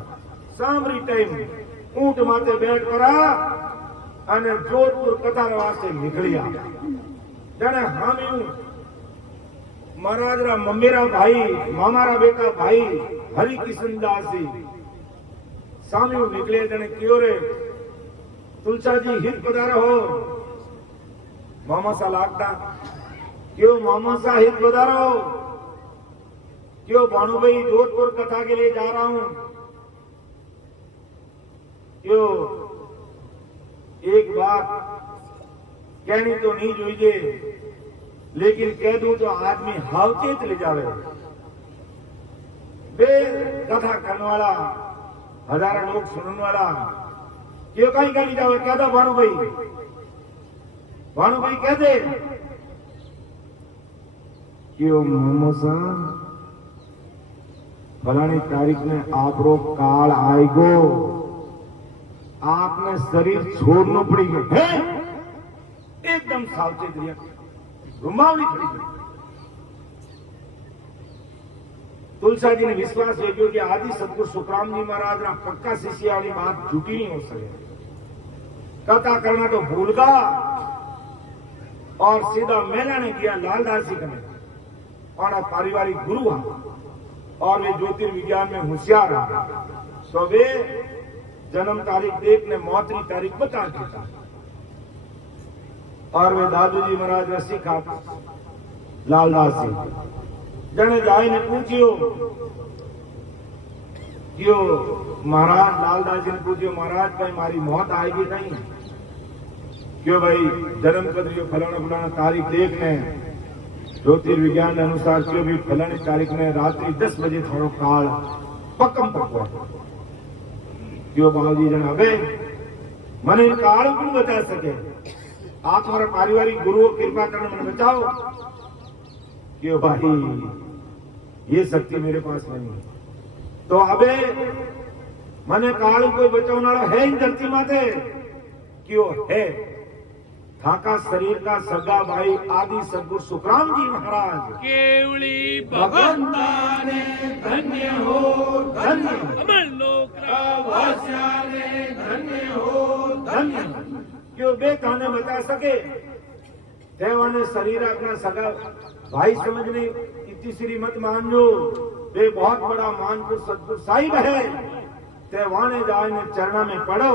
सामरी टाइम ऊंट माथे बैठ करा અને जोधपुर कथा वास्ते निकलिया। जाने हम महाराज रा मम्मीरा भाई, मामारा बेटा भाई हरि किशन दास जी सामी निकले, जने क्यों रे तुलसा जी हित पधारा हो, मामा सा लागता, क्यों मामा सा हित पधारा हो, क्यों भानु भाई जोधपुर कथा के लिए जा रहा हूं, क्यों एक बात कहनी तो नहीं जोईए, लेकिन कह दूं तो आदमी हावचेत ले जावे। बे कथा करने वाला, हजारों लोग सुनने वाला, क्यों कहीं कहीं जावे, कह दो भानु भाई कह दे, क्यों मोमोसा फलानी तारीख में आप रो काल आएगो, आपने शरीर छोड़ना पड़ेगा है। एकदम सावचेत रिया, घुमावनी खड़ी गई। तुलसा जी ने विश्वास किया कि आदि सतगुरु सुखराम जी महाराज ना पक्का शिष्य वाली बात झूठी नहीं हो सके। कथा करना तो भूल गया और सीधा मेला ने किया लालदास जी करने, और पारिवारिक गुरु और वे ज्योतिर्विज्ञान में होशियार रहा, तो वे जन्म तारीख देखने मौतरी तारीख बता देता, और वे दादू जी महाराज रस्सी खा लालदास जी जने जाए ने पूछियो क्यों महाराज लालदास जी ने पूछो महाराज भाई मारी मौत आएगी नहीं? क्यों भाई जन्म कदरियो फलाना फलाना तारीख देखने ज्योतिर्विज्ञान अनुसार क्यों भी फलानी तारीख में रात्रि 10 बजे थोड़ो काल पक्कम पकवा क्यों बाबूजी जन अबे મને કાળ કોણ બચા શકે? आप हमारा पारिवारिक गुरुओं कृपा करने मैंने बचाओ। क्यों भाई ये शक्ति मेरे पास नहीं है। तो अबे मने काल कोई बचावनारा है इन धरती माते? क्यों है? थाका शरीर का सगा भाई आदि सदगुरु सुखराम जी महाराज केवली भगवंता ने धन्य हो धन्य अमर लोक वास्या ने धन्य हो धन्य क्यों बे थाने बता सके देवाने शरीर अपना सगा भाई समझने इतनी श्रीमत मान लो वे बहुत बड़ा मान को सदगुरु साहिब है तेवाने जाने चरणा में पढ़ो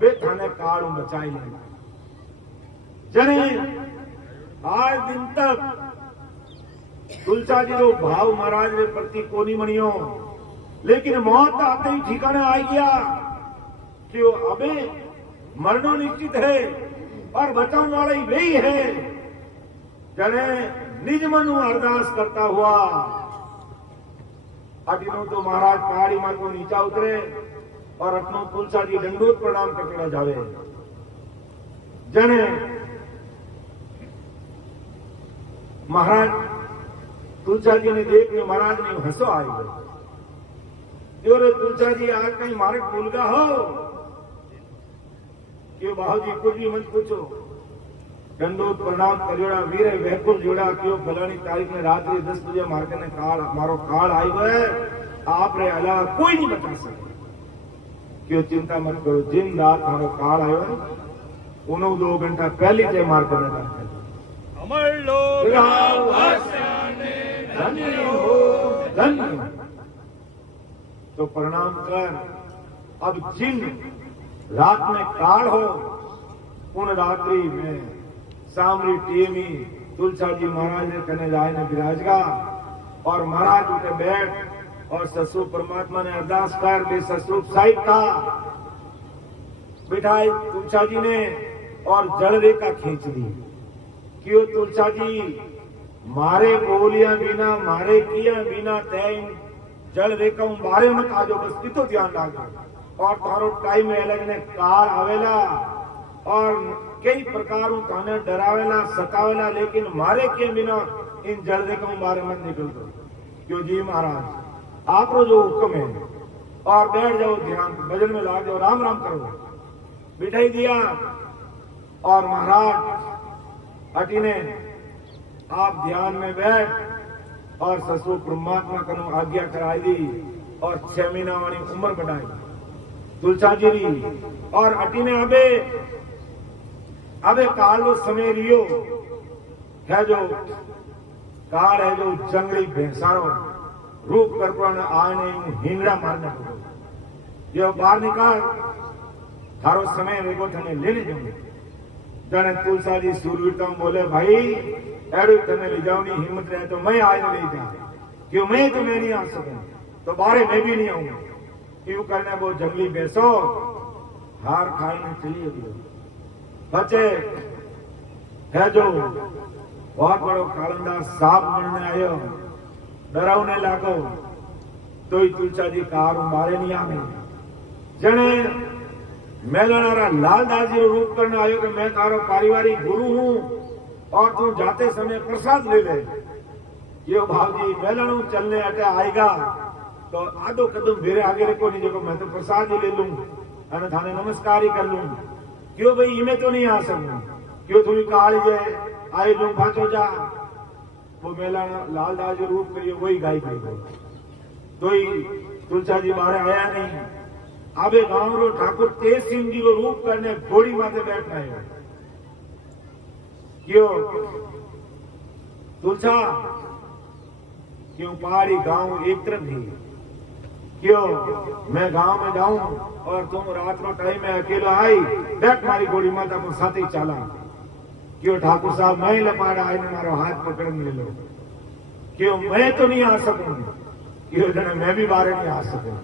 बे थाने काल बचाई ले जने आज दिन तक तुलसा जी रो भाव महाराज ने प्रति कोनी मणियो लेकिन मौत आते ही ठिकाने आ गया क्यों अबे मरणो निश्चित है और बचाने वाला ही वही है जने निज मनु अरदास करता हुआ अटिनो तो महाराज पहाड़ी मार्ग को नीचा उतरे और अपनो तुलसा जी दंडोत प्रणाम करके जावे जने महाराज तुलसा जी ने देख के महाराज ने हंसो आई गई रे तुलसा जी आज कहीं मारे भूल गया हो क्यों बाहू जी कुछ भी मत पूछो दंडोत प्रणाम करियोड़ा वीर व्याकुल जोड़ा क्यों फलानी तारीख में रात्रि 10 बजे मार्के ने काल मारो काल आई गए आप रे अलावा कोई नहीं बता सके क्यों चिंता मत करो जिन रात मारो काल आयो है उन्हों 2 घंटा पहले से मार्के ने अमर लोक वास्या ने धन्य हो धन्य तो प्रणाम कर अब जिन रात में काल हो उन रात्रि में सामरी टेमी तुलसा जी महाराज ने कने जाए ने विराजगा और महाराज उठे बैठ और ससुर परमात्मा ने अरदास कर बे ससुर साहिब का बिठाई तुलसा जी ने और जल रेखा खींच दी क्यों तुलसा जी मारे बोलिया बिना मारे किया बिना तय जल रेखा बारे मत आजो बस कितो ध्यान राखो और तारो टाइम अलग ने कार आवेला और कई प्रकार थाने डरावेला सतावेला लेकिन मारे के बिना इन जल रेखा बारे मत निकल दो क्यों जी महाराज आपको जो हुक्म है और बैठ जाओ ध्यान भजन में लाग जाओ राम राम करो बिठाई दिया और महाराज अटी ने आप ध्यान में बैठ और ससुर परमात्मा कनु आज्ञा कराई दी और 6 महीना वाली उम्र बढ़ाई तुलसा जी री और अटी ने अबे काल वो समय रियो है जो काल है जो जंगली भैंसारो रूप कर आने हिंगड़ा मारने को ये बाहर निकाल थारो समय रेगो थने लेने जाऊंगे जने तुलसा जी सूरवीरता बोले भाई एडो तने ले जाओ नहीं हिम्मत रहे तो मैं आज ले जा क्यों मैं तो मैं नहीं आ सकूं तो बारे मैं भी नहीं आऊंगा क्यों करने वो जंगली बैसो हार खाने चलिए बच्चे है जो बहुत बड़ो कालंदा सांप बनने आयो डरावने लागो तो ही तुलसा जी कार मारे नहीं आवे जने मेलनारा लालदास जी रूप करने आयो कि मैं तारो पारिवारिक गुरु हूं और तू जाते समय प्रसाद ले ले ये भाजी मेलनू चलने अटे आएगा तो आधो कदम मेरे आगे रखो नहीं जो मैं तो प्रसाद ही ले लूं अने थाने नमस्कार ही कर लूं क्यों भाई इमे तो नहीं आ सकूं क्यों थोड़ी काल जे आए लूं भाचो जा वो मेला लालदास जी रूप करिए वही गाय गई तो ही तुलसा जी बाहर आया नहीं आबे गांव रो ठाकुर तेज सिंह जी को रूप करने घोड़ी माथे बैठ रहे क्यों तुलसा क्यों पहाड़ी गांव एक तरफ ही क्यों मैं गांव में जाऊं और तुम रात रो टाइम में अकेला आई बैठ मारी घोड़ी माता को साथ ही चला क्यों ठाकुर साहब मैं लपाड़ा आई ने मारो हाथ पकड़ ले लो क्यों मैं तो नहीं आ सकूं क्यों जने मैं भी बाहर नहीं आ सकूं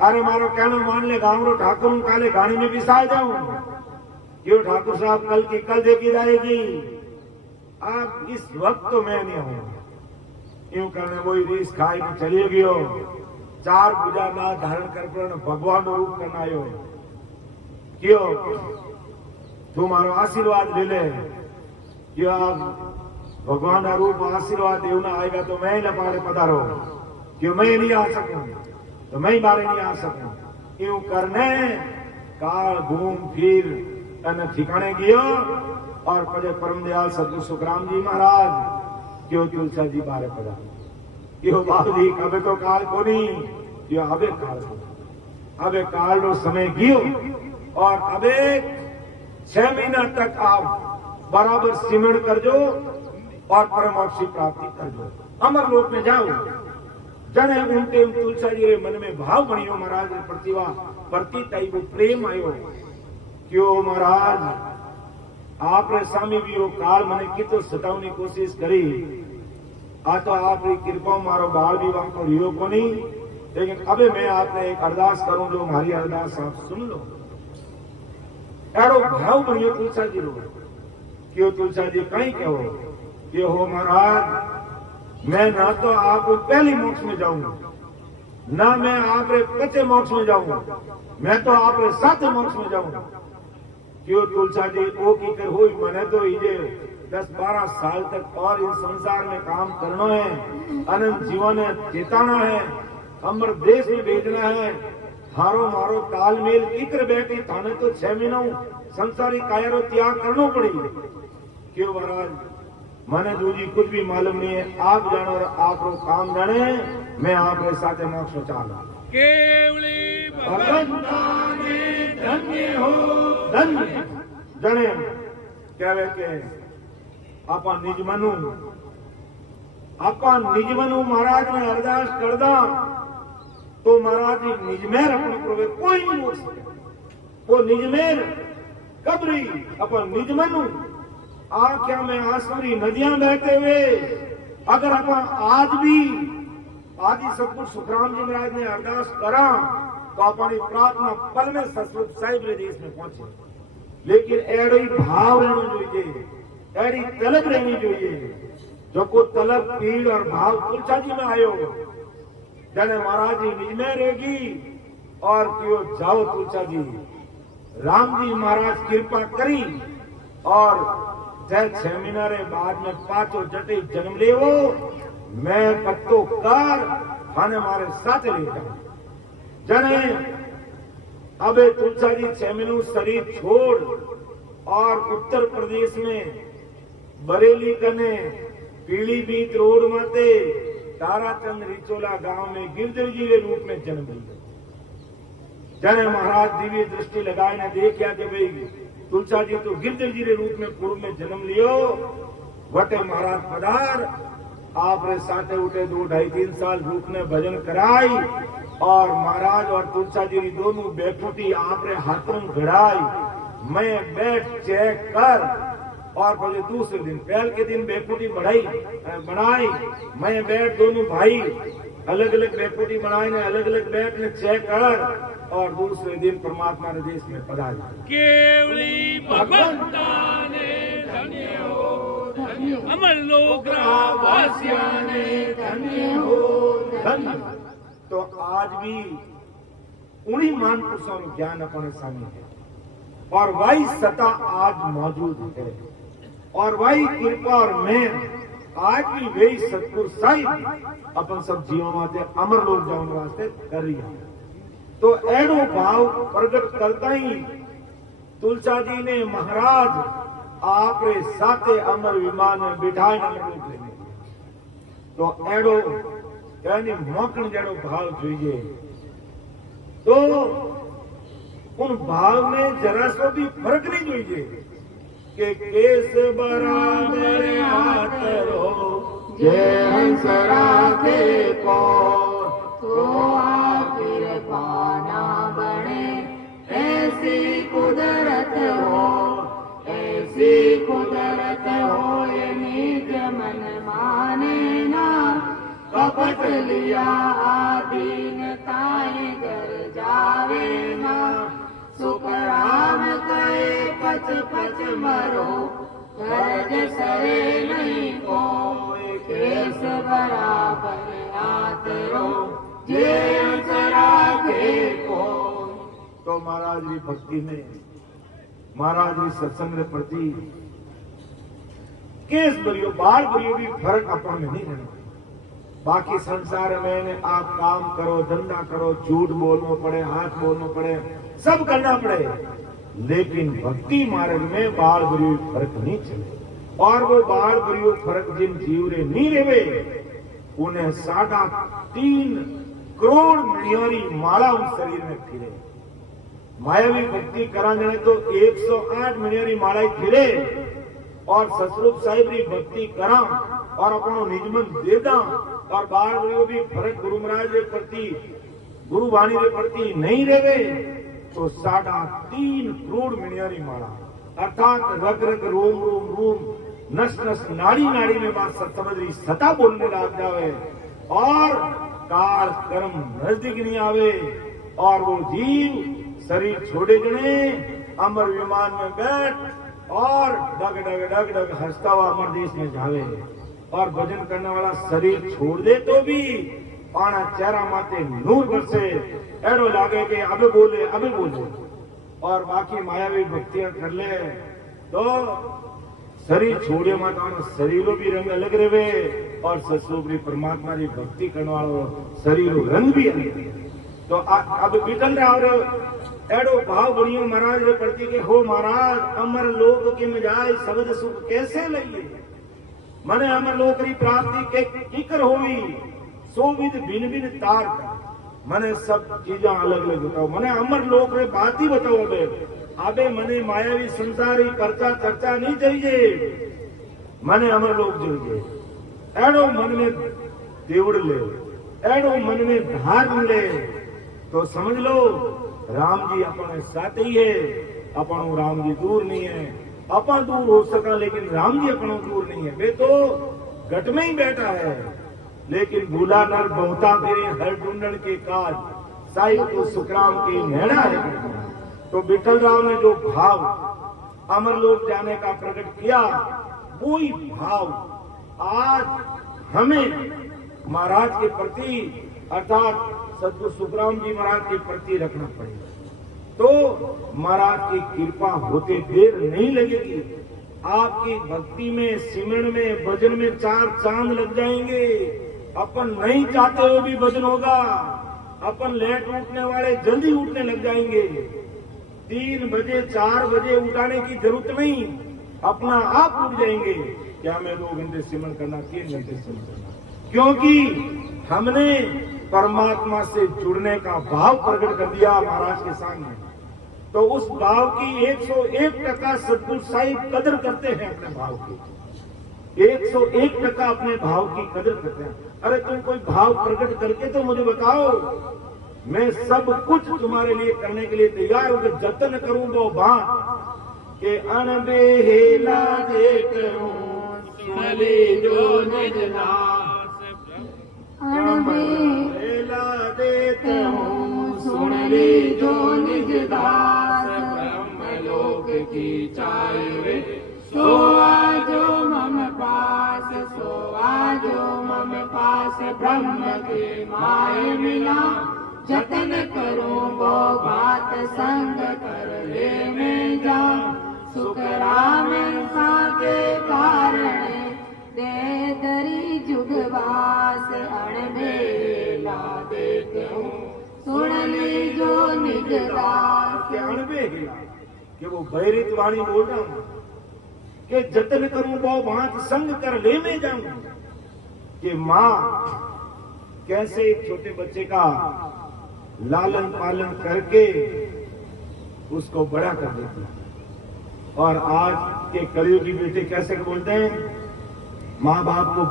अरे मारो कहना मान ले गाँव ठाकुर काले गाड़ी में बिसा जाऊं क्यों ठाकुर साहब कल की कल देखी जाएगी आप इस वक्त तो मैं नहीं हूं यूं करने वही रीस खाई के चली गयो 4 भुजा ना धारण कर भगवान रूप करना आयो क्यों तू मारो आशीर्वाद ले ले क्यों भगवान का रूप आशीर्वाद देना आएगा तो मैं लपाड़े पधारो क्यों मैं नहीं आ सकूं तो मैं बारे नहीं आ सकूं यूं करने काल घूम फिर अन ठिकाने गयो और पजे परम दयाल सतगुरु सुखराम जी महाराज क्यों तुलसा जी बारे पड़ा क्यों बाबू जी कबे तो काल को नहीं क्यों अबे काल नो समय गयो और अबे 6 महीना तक आप बराबर सिमरण कर जो और परम मोक्ष की प्राप्ति कर जो अमर लोक में जाओ जने उनते तुलसा जी रे मन में भाव बनियो महाराज प्रतिभा प्रति तई वो प्रेम आयो क्यों महाराज आपने स्वामी भी वो काल मने कितो सतावनी कोशिश करी आ तो आपकी कृपा मारो बाल भी वहां को रियो को नहीं लेकिन अबे मैं आपने एक अरदास करूं जो हमारी अरदास आप सुन लो एड़ो भाव बनियो तुलसा जी रो क्यों तुलसा जी कहीं कहो कि हो महाराज मैं ना तो आप पहली मोक्ष में जाऊंगा ना मैं आपरे कच्चे मोक्ष में जाऊंगा मैं तो आपरे साथ मोक्ष में जाऊंगा क्यों तुलसा जी ओ की कर हुई मने तो ये 10-12 साल तक और इस संसार में काम करना है अनंत जीवन है चेताना है अमर देश में भेजना है हारो मारो तालमेल इकर बैठी थाने तो 6 महीनों संसारी कायरो त्याग करना पड़ी क्यों महाराज मने दूजी कुछ भी मालूम नहीं है आप जानो और आप रो काम जाने मैं आपके साथ मोक्ष चाहूंगा केवली भगवंताने धन्य हो धन्य जने कहवे के आपा निज मनु महाराज ने अरदास करदा तो महाराज जी निज में अपने प्रवे कोई नहीं हो सके वो निज में कबरी अपन निज मनु आख्या में आसुरी नदियां बहते हुए अगर अपन आज भी आदि सतगुरु सुखराम जी महाराज ने अरदास करा तो अपनी प्रार्थना पल में सतगुरु साहिब रे देश में पहुंचे लेकिन एड़ी भाव रहना चाहिए एड़ी तलब रहनी चाहिए जो को तलब पीड़ और भाव तुलसा जी में आयो जने महाराज जी निज में रहेगी और क्यों जाओ तुलसा जी राम जी महाराज कृपा करी और 6 महीना रे बाद में 5 जटे जन्म लेवो मैं पत्तो कर थाने मारे साथ ले जाऊं जने अबे तुलसा जी 6 महीनों शरीर छोड़ और उत्तर प्रदेश में बरेली कने पीलीभीत रोड माते ताराचंद रिचोला गांव में गिरधर जी के रूप में जन्म लिया जने महाराज दिव्य दृष्टि लगाए ने देखा कि भाई तुलसा जी तो गिरधर जी के रूप में पूर्व में जन्म लियो वटे महाराज पधार आप रे साथे उठे 2-2.5-3 साल रूप ने भजन कराई और महाराज और तुलसा जी दोनों बैठोटी आप रे हाथों घड़ाई मैं बैठ चेक कर और बोले दूसरे दिन पहल के दिन बैठोटी बनाई मैं बैठ दोनों भाई अलग अलग बैठोटी बनाई ने अलग अलग बैठ ने चेक कर और दूसरे दिन परमात्मा ने देश में पधारी केवली भगवंताने धन्य हो अमर लोक वासियाने धन्य हो धन्य तो आज भी उन्हीं महापुरुषों में ज्ञान अपने सामने है और वही सता आज मौजूद है और वही कृपा और मैं आज भी वही सतगुरु साहिब अपन सब जीवों माते अमर लोक जाने वास्ते कर रही है तो एडो भाव प्रकट करता ही तुलसा जी ने महाराज आप रे साथे अमर विमान में बिठाए अमर लोक लेने तो एडो यानी मोकन जड़ो भाव જોઈએ तो उन भाव में जरा सो भी फर्क नहीं જોઈએ कि केस बराबर हाथ रो जय हंस राखे को तो आखिर पाना बने ऐसी कुदरत हो ये निज मन माने ना कपट लिया आदीन ताए कर पच पच मरो गरज सरे नहीं कोई केस बराबर नात रो जे अंस राखे कोई। तो महाराज जी भक्ति में, महाराज जी सत्संग के प्रति केस बरियो बाल बरियो भी फर्क अपन में नहीं रहना। बाकी संसार में आप काम करो, धंधा करो, झूठ बोलना पड़े, हाथ बोलना पड़े, सब करना पड़े, लेकिन भक्ति मार्ग में बाल बरियो फर्क नहीं चले। और वो बाल बरियो फर्क जिन जीव रे नहीं रेवे उन्हें 3.5 करोड़ मिलियन माला उस शरीर में फिरे। मायावी भक्ति करा जाए तो 108 मिलियन माला ही फिरे और सतरूप साहिब की भक्ति करा और अपनो निजमन दे दा और बाल बरियो भी फर्क गुरु महाराज के प्रति, गुरु वाणी के प्रति नहीं रेवे तो 3.5 करोड़ मिलियन माला अर्थात रग रग रोम रोम रोम नस नस नाड़ी नाड़ी में बात सतमद्री सता बोलने लग जावे और काल कर्म नजदीक नहीं आवे और वो जीव शरीर छोड़े जने अमर विमान में बैठ और डग डग डग डग हंसता हुआ अमर देश में जावे और भजन करने वाला शरीर छोड़ दे तो भी पाना चेहरा माते नूर बरसे, एड़ो लागे के अबे बोले और बाकी मायावी भक्तियां कर ले तो शरीर छोड़े माता शरीरों भी रंग अलग रहे और ससुरी परमात्मा की भक्ति करने वालों शरीर रंग भी अलग। तो अब बिकल रहा एड़ो भाव बनियो महाराज रे प्रति के हो महाराज अमर लोक के में जाए शब्द सुख कैसे लइए मने अमर लोक री प्राप्ति के किकर होवी सो विद भिन्न भिन्न तार मने सब चीजा अलग अलग बताओ मने अमर लोक रे बात ही बताओ अबे मने मायावी संसारी चर्चा नहीं चाहिए मने अमर लोक चाहिए। एड़ो मन में देवड़ ले, एड़ो मन में धार ले तो समझ लो राम जी अपने साथ ही है, अपन राम जी दूर नहीं है, अपन दूर हो सका लेकिन राम जी अपनों दूर नहीं है। वे तो गट में ही बैठा है लेकिन भूला नर बहुता फिरे हर ढूंढन के काज साहिब तो सुखराम के नैना है। तो विठल राम ने जो भाव अमरलोक जाने का प्रकट किया वही भाव आज हमें महाराज के प्रति अर्थात सदगुरु सुखराम जी महाराज के प्रति रखना पड़ेगा। तो महाराज की कृपा होते देर नहीं लगेगी। आपकी भक्ति में, सिमरन में, भजन में 4 चांद लग जाएंगे। अपन नहीं चाहते हुए भी भजन होगा। अपन लेट उठने वाले जल्दी उठने लग जाएंगे। 3 बजे 4 बजे उठाने की जरूरत नहीं, अपना आप उठ जाएंगे। क्या मैं 2 घंटे सिमरन करना, 3 घंटे सिमरन करना, क्योंकि हमने परमात्मा से जुड़ने का भाव प्रकट कर दिया महाराज के सामने। तो उस भाव की 101% सतगुरु साहिब कदर करते हैं अपने भाव की, 101% अपने भाव की कदर करते हैं। अरे तुम कोई भाव प्रकट करके तो मुझे बताओ, मैं सब कुछ तुम्हारे लिए करने के लिए तैयार हूं। कि जतन करूं वो बात के अनबेला देख सुनले जो निजनास अनबेला देख सुन ले जो निजदास ब्रह्मलोक की चाहे सो आजो मम पास, सो आजो मम पास ब्रह्म के माय मिला। जतन करो वो बात संग कर ले में जा, सुख राम सा के कारण दे दरी जुगवास अणबेला देखूं सुन ले जो निजदास। अणबेला कि वो बैरित वाणी बोल रहा हूं कि जतन करूं वो बात संग कर ले में जाऊं। कि माँ कैसे एक छोटे बच्चे का लालन पालन करके उसको बड़ा कर देती है, और आज के कलयुगी बेटे कैसे बोलते हैं, माँ बाप को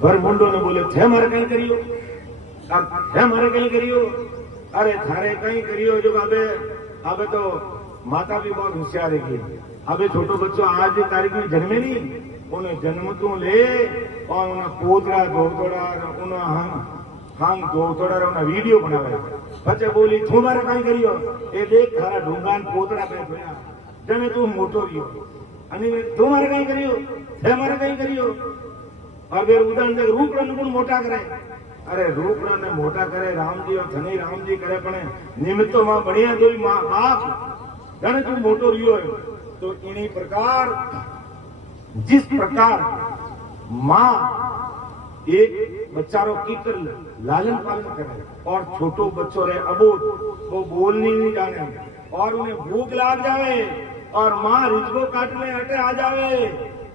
भरमुंडो ने बोले थे मर कहीं करियो, अब थे मर कहीं करियो, अरे थारे कहीं करियो। जो अबे तो माता भी बहुत होशियार है। अबे छोटो बच्चों आज की तारीख में जन्मे नहीं, उन्हें जन्म तो ले और उन्हें पोतरा दौड़ा उन्हें हम दौड़ा उन्हें वीडियो बनावे। बच्चे बोली थू मारे कहीं करियो, ये देख थारा ढूंगान पोतरा बैठ गया जने तू मोटो रियो અને તું મારે કઈ કર્યું તે મારે કઈ કર્યું હવે ઉદાહરણ દે રૂપને પણ મોટા કરે અરે રૂપને મોટા કરે રામજી और ધની રામજી કરે પણ નિમિત્તોમાં બણ્યા જોઈ માં બાપ जने तू मोटो रियो है तो इन्हीं प्रकार जिस प्रकार माँ एक बच्चारों की कर लालन पालन करे और छोटो बच्चों रहे अबोध वो बोलनी नहीं जाने और उन्हें भूख लाग जावे और माँ रिजको काटने हटे आ जावे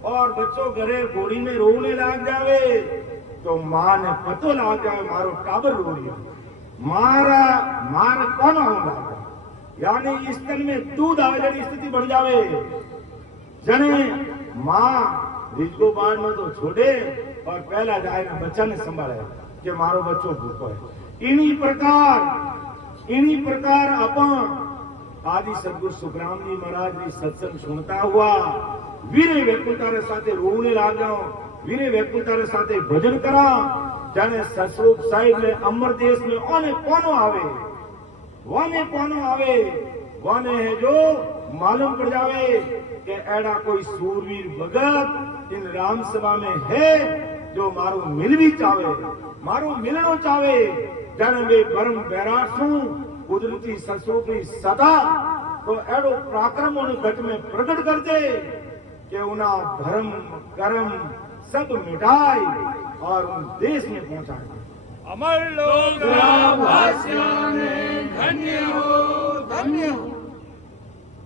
और बच्चों घरे घोड़ी में रोने लाग जावे तो माँ ने पतो लाग जावे मारो टाबर रो रही मारा मार कौन होगा यानी स्तन में दूध आवे जड़ी स्थिति बढ़ जावे जने माँ रिजको बाढ़ में तो छोड़े और पहला जाए ना बच्चा ने संभाले कि मारो बच्चों भूखो है इन्हीं प्रकार अपन आदि सदगुरु सुखराम जी महाराज जी सत्संग सुनता हुआ वीरे व्याकुलता साथे रोने लाग जाओ वीरे व्याकुलता साथे भजन करा जाने ससरूप साहिब में अमर देश में ओने कोनो आवे वाने है जो मालूम पड़ जावे कि एड़ा कोई सूरवीर भगत इन राम सभा में है जो मारो मिल भी चावे मारो मिलनो चावे जाने वे परम बैराट सु कुदरती ससरूपी सदा तो एड़ो पराक्रम उन घट में प्रकट कर दे कि उना भरम कर्म सब मिटाई और उन देश में पहुंचाए अमर लोग रामवासियों ने धन्य हो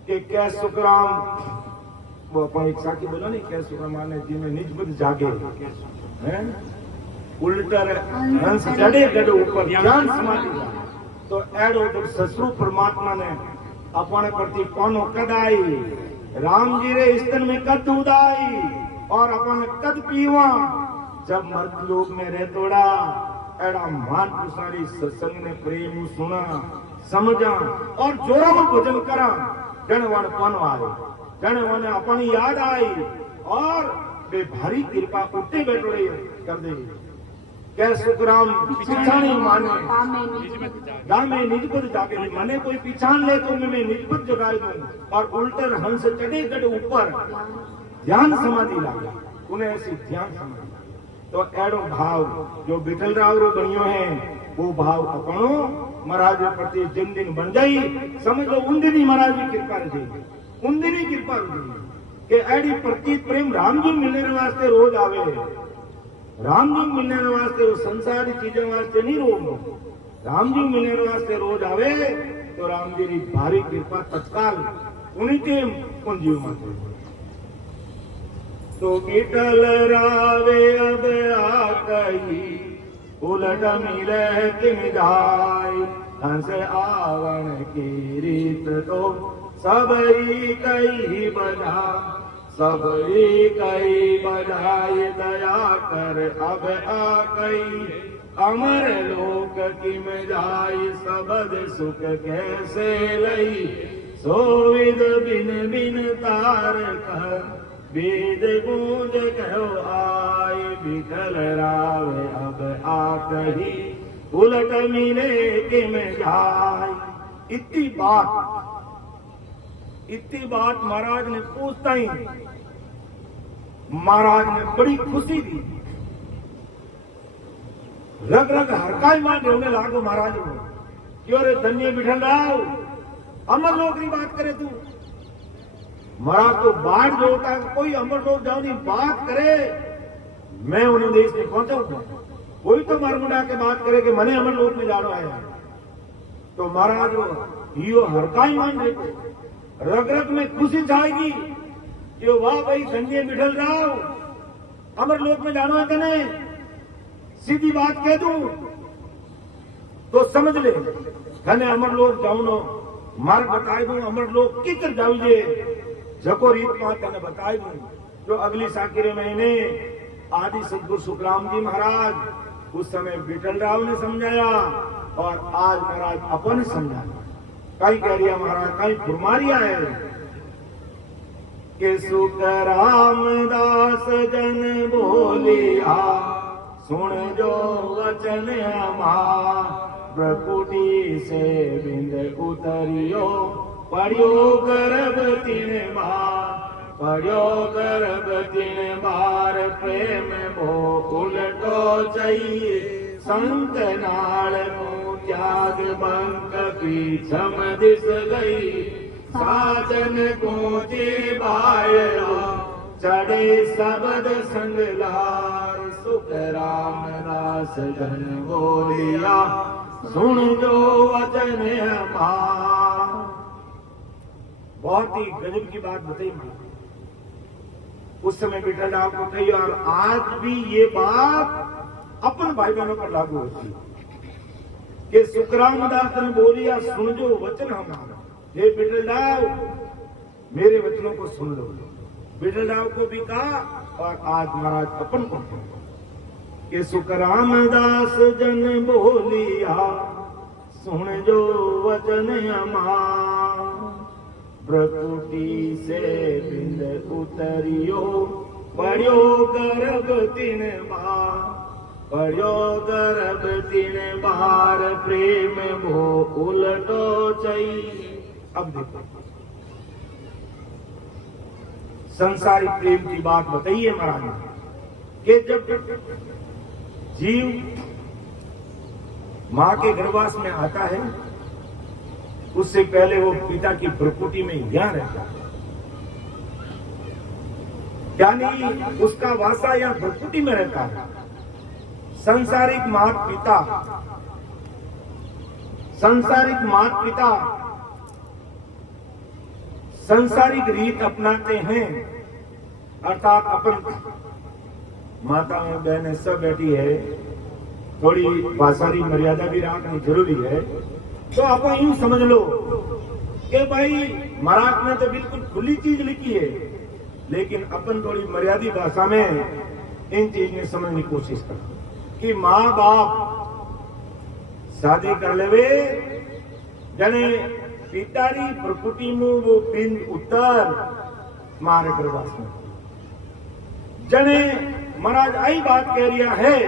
कि क्या सुखराम वो अपन एक साखी बोलो नहीं क्या सुखराम ने जी में निज बुद्ध जागे हैं उल्टर हंस चढ़े गढ़ ऊपर ध्यान समाधि तो एडो जब ससुर परमात्मा ने अपने प्रति कोनो कद आई राम जी रे स्तन में कद दूध आई और अपने कद पीवा जब मर्द लोग में रह तोड़ा एड़ा मान पुसारी सत्संग ने प्रेम सुना समझा और जोरा में भजन करा जनवन पन आए जनवन अपनी याद आई और वे भारी कृपा उठे बैठे कर दे क्या सुखराम पिछानी माने गामे निजपद जागे मने कोई पिछान ले तो मैं निजपद जगाए दूं और उल्टर हंस चढ़े गढ़ ऊपर ध्यान समाधि लागे उन्हें ऐसी ध्यान समाधि तो एड़ो भाव जो बिठल राव रो बनियो है वो भाव अपनो महाराज प्रति दिन दिन बन जाई समझ लो उन्दिनी महाराज की कृपा रही उन्दिनी कृपा रही के एड़ी प्रति प्रेम राम जी मिलने वास्ते रोज आवे राम जी मिलने वास्ते वो संसारी चीजों वास्ते नहीं रोज राम जी मिलने वास्ते रोज आवे तो राम जी की भारी कृपा तत्काल उन्हीं के उन जीव माते तो विठल रावे अब आ गई उलट मिले तिम जाय हंस आवण की रीत तो सबरी कई बजाय दया कर अब आ गई अमर लोक किम जाय सबद सुख कैसे लई सोविद बिन बिन तार कर वेद गूंज कहो आय विठल रावे अब आ कही उलट मिले किम जाय इतनी बात महाराज ने पूछता ही महाराज ने बड़ी खुशी दी रग रग हरकाई मान होने लागो महाराज को क्यों रे धन्य बिठल राव अमर लोक की बात करे तू महाराज तो बाढ़ जो होता है कोई अमर लोग जाओ बात करे मैं उन्हें देश में पहुंचाऊंगा कोई तो मारमुंडा के बात करे कि मने अमर लोक में जाना है तो महाराज यो हरकाई मान रहे रग रग में खुशी जाएगी कि वाह भाई धन्य बिठल राव अमर लोक में जाना है कने सीधी बात कह दूं तो समझ ले कने अमर लोक जाऊनो मार्ग बताए दूं अमर लोक की कर जाऊजे जको रीत माता ने बताई दूं जो अगली साकिरे महीने आदि सदगुरु सुखराम जी महाराज उस समय विठल राव ने समझाया और आज महाराज अपन समझाया कई कह रिया महाराज कई फुरमारिया है कि सुख रामदास जन बोलिया सुन जो वचन हमार प्रकुटी से बिंद उतरियो पढ़ियो गर्भ 3 बार, पढ़ियो गर्भ 3 बार, प्रेम मोह उलटो चाहिए, संत नाल को त्याग बंक पीछम दिस गई, साजन को जे बायरो चढ़े शब्द संग लार, सुख रामदास जन बोलिया, सुन जो वचन हमार। बहुत ही गजब की बात बताई उस समय विठल राव को कही, और आज भी ये बात अपन भाई बहनों पर लागू होती है कि सुखरामदास ने बोलिया, सुन जो वचन हमारा। हे विठल राव, मेरे वचनों को सुन लो। विठल राव को भी कहा, और आज महाराज अपन को कि सुखरामदास जन बोलिया, सुन जो वचन हमार, प्रकृति से बिंद उतरियो, पढ़ियो गर्भ 3 बार, पढ़ियो गर्भ 3 बार, प्रेम मोह उलटो चाहिए। अब देखो संसारिक प्रेम की बात बताइए महाराज कि जब जीव मां के गर्भवास में आता है, उससे पहले वो पिता की प्रकृति में यहां रहता है, यानी उसका वासा या प्रकृति में रहता है। संसारिक माता पिता संसारिक रीत अपनाते हैं, अर्थात अपन माताएं बहनें सब बैठी है, थोड़ी भाषाई मर्यादा भी रखनी जरूरी है। तो आप यूं समझ लो कि भाई महाराज ने तो बिल्कुल खुली चीज लिखी है, लेकिन अपन थोड़ी मर्यादित भाषा में इन चीज में समझने की कोशिश करो कि माँ बाप शादी कर लेवे, जने पितारी प्रकृति में वो बिंद उतर मारे गर्भवास में, जने महाराज आई बात कह रिया है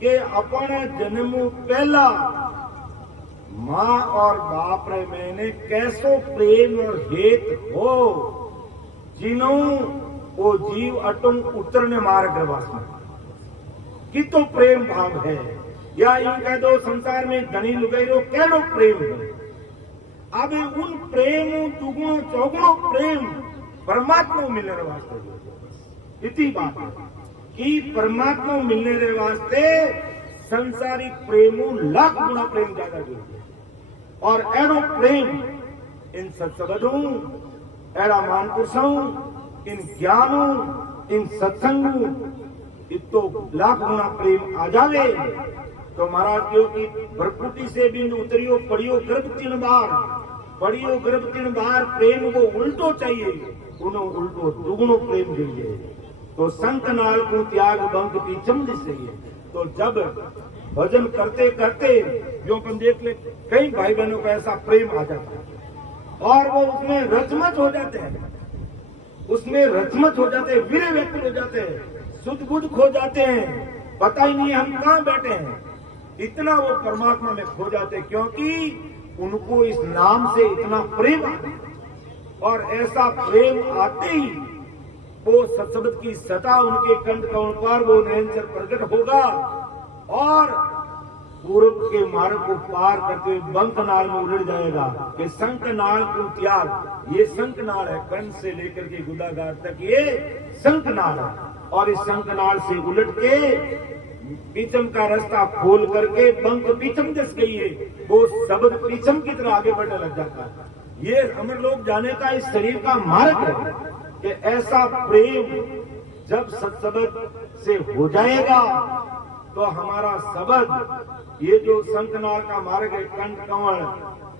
कि अपने जन्म पहला मां और बाप रे मैंने कैसो प्रेम और हेत हो, जिन्हों वो जीव अटुम उतरने मार गर्भवास में, कि तो प्रेम भाव है, या यूं कह दो संसार में धनी लुगाईरो कैनो प्रेम है। अब उन प्रेम दुगुणों चौगुणों प्रेम परमात्मा मिलने वास्ते इतनी बात है कि परमात्मा मिलने वास्ते संसारिक प्रेमों लाख गुना प्रेम ज्यादा जोड़े, और एड़ो प्रेम इन सत्संगों, एड़ा महापुरुषों, इन ज्ञानों, इन सत्संगों, इतो लाख गुना प्रेम आ जावे। तो महाराज क्यों की प्रकृति से बिंद उतरियो, पढ़ियो गर्भ 3 बार, पढ़ियो गर्भ 3 बार, प्रेम को उल्टो चाहिए, उन्हों उल्टो दुगुणों प्रेम चाहिए। तो संत नाल को त्याग बंक पीछम दिसे। तो जब भजन करते करते जो अपन देख ले, कई भाई बहनों का ऐसा प्रेम आ जाता है और वो उसमें रचमच हो जाते हैं, उसमें रचमच हो जाते हैं, वीर व्यक्त हो जाते हैं, सुध बुध खो जाते हैं, पता ही नहीं हम कहाँ बैठे हैं, इतना वो परमात्मा में खो जाते हैं, क्योंकि उनको इस नाम से इतना प्रेम आता है। और ऐसा प्रेम आते ही वो सत्संग की सता उनके कंठ कमल पर वो निरंतर प्रकट होगा और पूर्व के मार्ग को पार करते हुए बंक नाल में उलट जाएगा कि शंख नाल को त्याग। ये शंख नाल है, कंठ से लेकर के गुदाघाट तक ये शंख नाल है, और इस शंख नाल से उलट के पीछम का रास्ता खोल करके बंक पीछम जस गई है, वो शब्द पीछम की तरह आगे बढ़ने लग जाता है। ये अमर लोग जाने का इस शरीर का मार्ग है कि ऐसा प्रेम जब सत्संग से हो जाएगा तो हमारा शब्द, ये जो शंखनाल का मार्ग है, कंठ कंवल,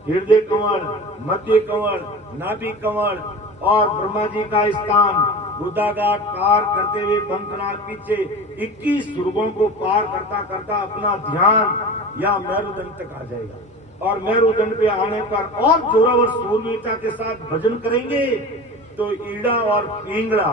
हृदय कंवल, मध्य कंवल, नाभि कंवल और ब्रह्मा जी का स्थान गुदाघाट पार करते हुए बंकनाल पीछे 21 दुर्गों को पार करता करता अपना ध्यान या मेरुदंड तक आ जाएगा। और मेरुदंड पे आने पर और जोरावर सूर्यता के साथ भजन करेंगे तो ईड़ा और पिंगला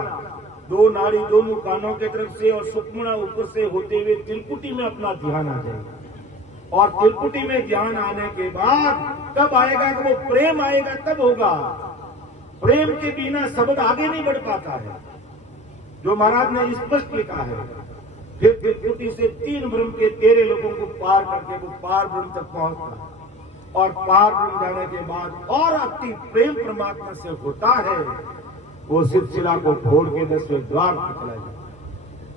दो नाड़ी दोनों कानों के तरफ से और सुक्मणा ऊपर से होते हुए त्रिपुटी में अपना ध्यान आ जाएगा। और त्रिपुटी में ज्ञान आने के बाद कब आएगा कि वो प्रेम आएगा तब होगा। प्रेम के बिना शब्द आगे नहीं बढ़ पाता है, जो महाराज ने स्पष्ट लिखा है। फिर त्रिपुटी से 3 ब्रह्म के 13 लोगों को पार करके वो पार ब्रह्म तक पहुंचता, और पार ब्रह्म जाने के बाद और अति प्रेम परमात्मा से होता है, वो शिवशिला को फोड़ के 10वें द्वार पर चला जाता।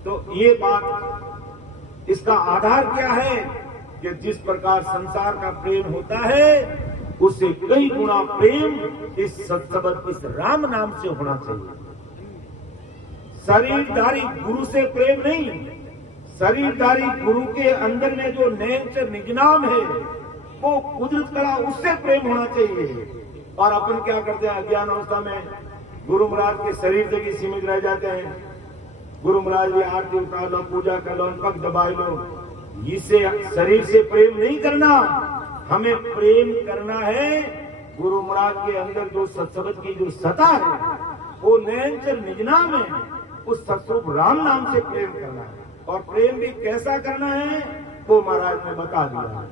तो ये बात, इसका आधार क्या है कि जिस प्रकार संसार का प्रेम होता है उससे कई गुना प्रेम इस सत्संग, इस राम नाम से होना चाहिए। शरीरधारी गुरु से प्रेम नहीं, शरीरधारी गुरु के अंदर में जो नेचर निजनाम है वो कुदरत कला, उससे प्रेम होना चाहिए। और अपन क्या करते हैं, अज्ञान अवस्था में गुरु महाराज के शरीर तक ही सीमित रह जाते हैं। गुरु महाराज की आरती उतार लो, पूजा कर लो, पग दबाए लो। इससे शरीर से प्रेम नहीं करना, हमें प्रेम करना है गुरु महाराज के अंदर जो सत्संग की जो सता है, वो नेचर निजनाम है, उस सत्स्वरूप राम नाम से प्रेम करना है। और प्रेम भी कैसा करना है वो महाराज ने बता दिया है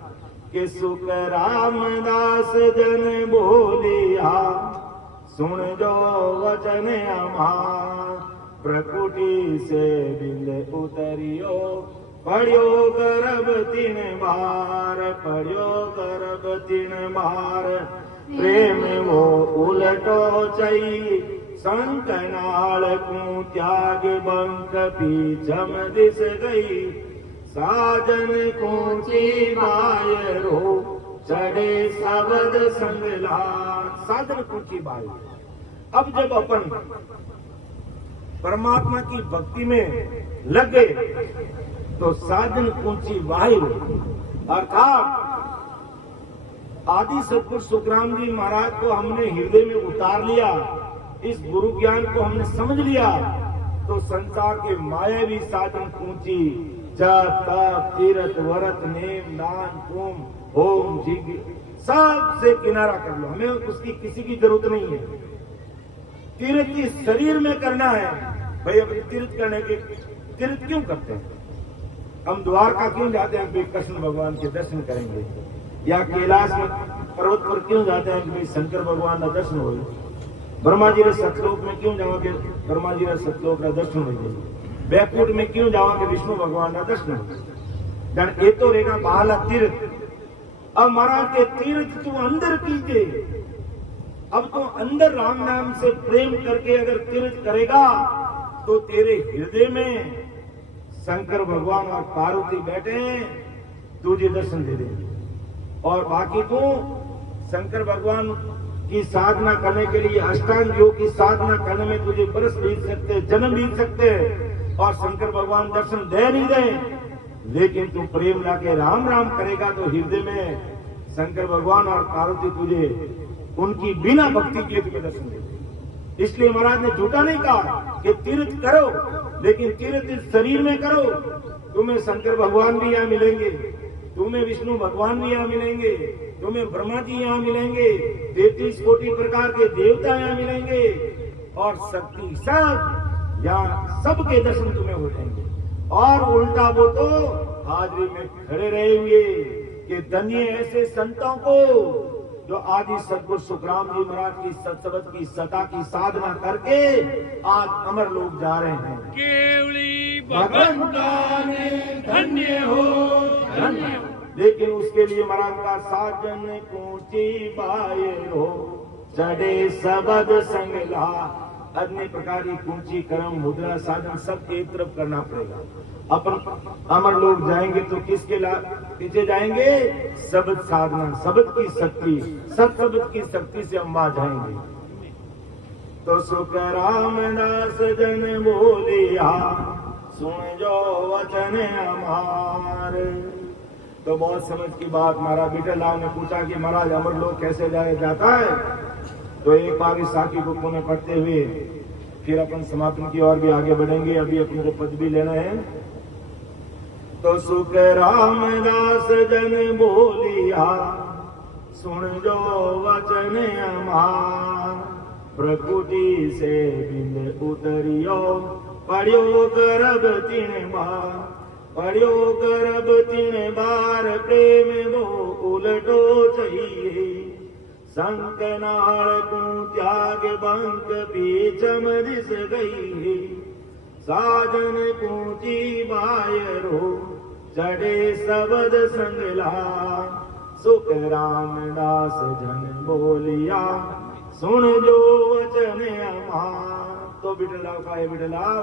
कि सुख रामदास जन बोलिया, सुन जो वचन हमार, प्रकृति से बिंद उतरियो, पढ़ियो गर्भ 3 बार, पढ़ियो गर्भ 3 बार, प्रेम वो उलटो चई, संकनाल को त्याग बंक पीछम दिस गई, साजन को बायरो चढ़े शब्द संगला। साधन कुची बाई। अब जब अपन परमात्मा की भक्ति में लग गए तो साधन कुची वायु, अर्थात आदि सतगुरु सुखराम जी महाराज को हमने हृदय में उतार लिया, इस गुरु ज्ञान को हमने समझ लिया, तो संसार के मायावी साधन कुची, जप तप तीर्थ व्रत नेम दान पुण्य होम जिज्ञ सबसे किनारा कर लो, हमें उसकी किसी की जरूरत नहीं है। तीर्थ इस शरीर में करना है भाई। अब तीर्थ करने के तीर्थ क्यों करते हैं? हम द्वारका क्यों जाते हैं भाई? कृष्ण भगवान के दर्शन करेंगे। या कैलाश में पर्वत पर क्यों जाते हैं भाई? शंकर भगवान का दर्शन हो। ब्रह्मा जी ने सतलोक में क्यों जाओगे? ब्रह्मा जी ने सतलोक का दर्शन हो। बैकुंठ में क्यों जाओगे? विष्णु भगवान का दर्शन हो। ये तो रहेगा बाला तीर्थ। अब महाराज के तीर्थ तू अंदर कीजिए। अब तो अंदर राम नाम से प्रेम करके अगर तीर्थ करेगा तो तेरे हृदय में शंकर भगवान और पार्वती बैठे हैं, तुझे दर्शन दे देंगे। और बाकी तो शंकर भगवान की साधना करने के लिए अष्टांग योग की साधना करने में तुझे बरस बीत सकते, जन्म बीत सकते, और शंकर भगवान दर्शन दे नहीं दे। लेकिन तू प्रेम लाके राम राम करेगा तो हृदय में शंकर भगवान और पार्वती तुझे उनकी बिना भक्ति किए तुझे दर्शन देते। इसलिए महाराज ने झूठा नहीं कहा कि तीर्थ करो, लेकिन तीर्थ इस शरीर में करो। तुम्हें शंकर भगवान भी यहाँ मिलेंगे, तुम्हें विष्णु भगवान भी यहाँ मिलेंगे, तुम्हें ब्रह्मा जी यहाँ मिलेंगे, 33 कोटि प्रकार के देवता यहाँ मिलेंगे, और शक्ति सब यहाँ सबके दर्शन तुम्हें हो जाएंगे। और उल्टा वो तो हाजिरी में खड़े रहेंगे कि धन्य ऐसे संतों को जो आदि सतगुरु सुखराम जी महाराज की सत्संग की सता की साधना करके आज अमर लोग जा रहे हैं। केवली भगवंताने धन्य हो धन्य। लेकिन उसके लिए महाराज का साजन ऊंची बाय हो, चढ़े सबद संगला। अन्य प्रकार की कुंची कर्म मुद्रा साधन सब एक तरफ करना पड़ेगा। अपन अमर लोग जाएंगे तो किसके पीछे जाएंगे? शब्द साधना, शब्द की शक्ति, सत्शब्द की शक्ति से हम वहां जाएंगे। तो सुख रामदास जन बोलिया, सुन जो वचन हमार। तो बहुत समझ की बात महाराज बिटलाल ने पूछा कि महाराज अमर लोग कैसे जाता है? तो एक बार इस साखी को पुनः पढ़ते हुए फिर अपन समापन की ओर भी आगे बढ़ेंगे। अभी अपन को पद भी लेना है। तो सुख रामदास जन बोलिया, सुन जो वचन हमार। प्रकृति से बिंद उतरियो, पढ़ियो गर्भ 3 बार। पढ़ो गर्भ 3 बार प्रेम वो उलटो चाहिए संकनाल को त्याग बंक पीछम दिस गई साजन पूची बायरो चढ़े सबद संगला सुख रामदास जन बोलिया सुन जो वचन अमार। तो बिटलाव का है बिटलाव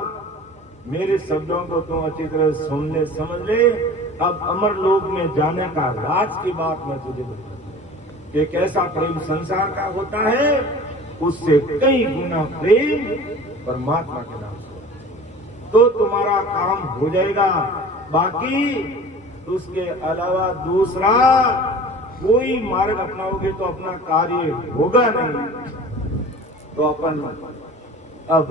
मेरे शब्दों को तुम अच्छी तरह सुन ले समझ ले। अब अमर लोक में जाने का राज की बात मैं तुझे बताऊं कि कैसा प्रेम संसार का होता है उससे कई गुना प्रेम परमात्मा के नाम से तो तुम्हारा काम हो जाएगा। बाकी उसके अलावा दूसरा कोई मार्ग अपनाओगे तो अपना कार्य होगा नहीं। तो अपन अब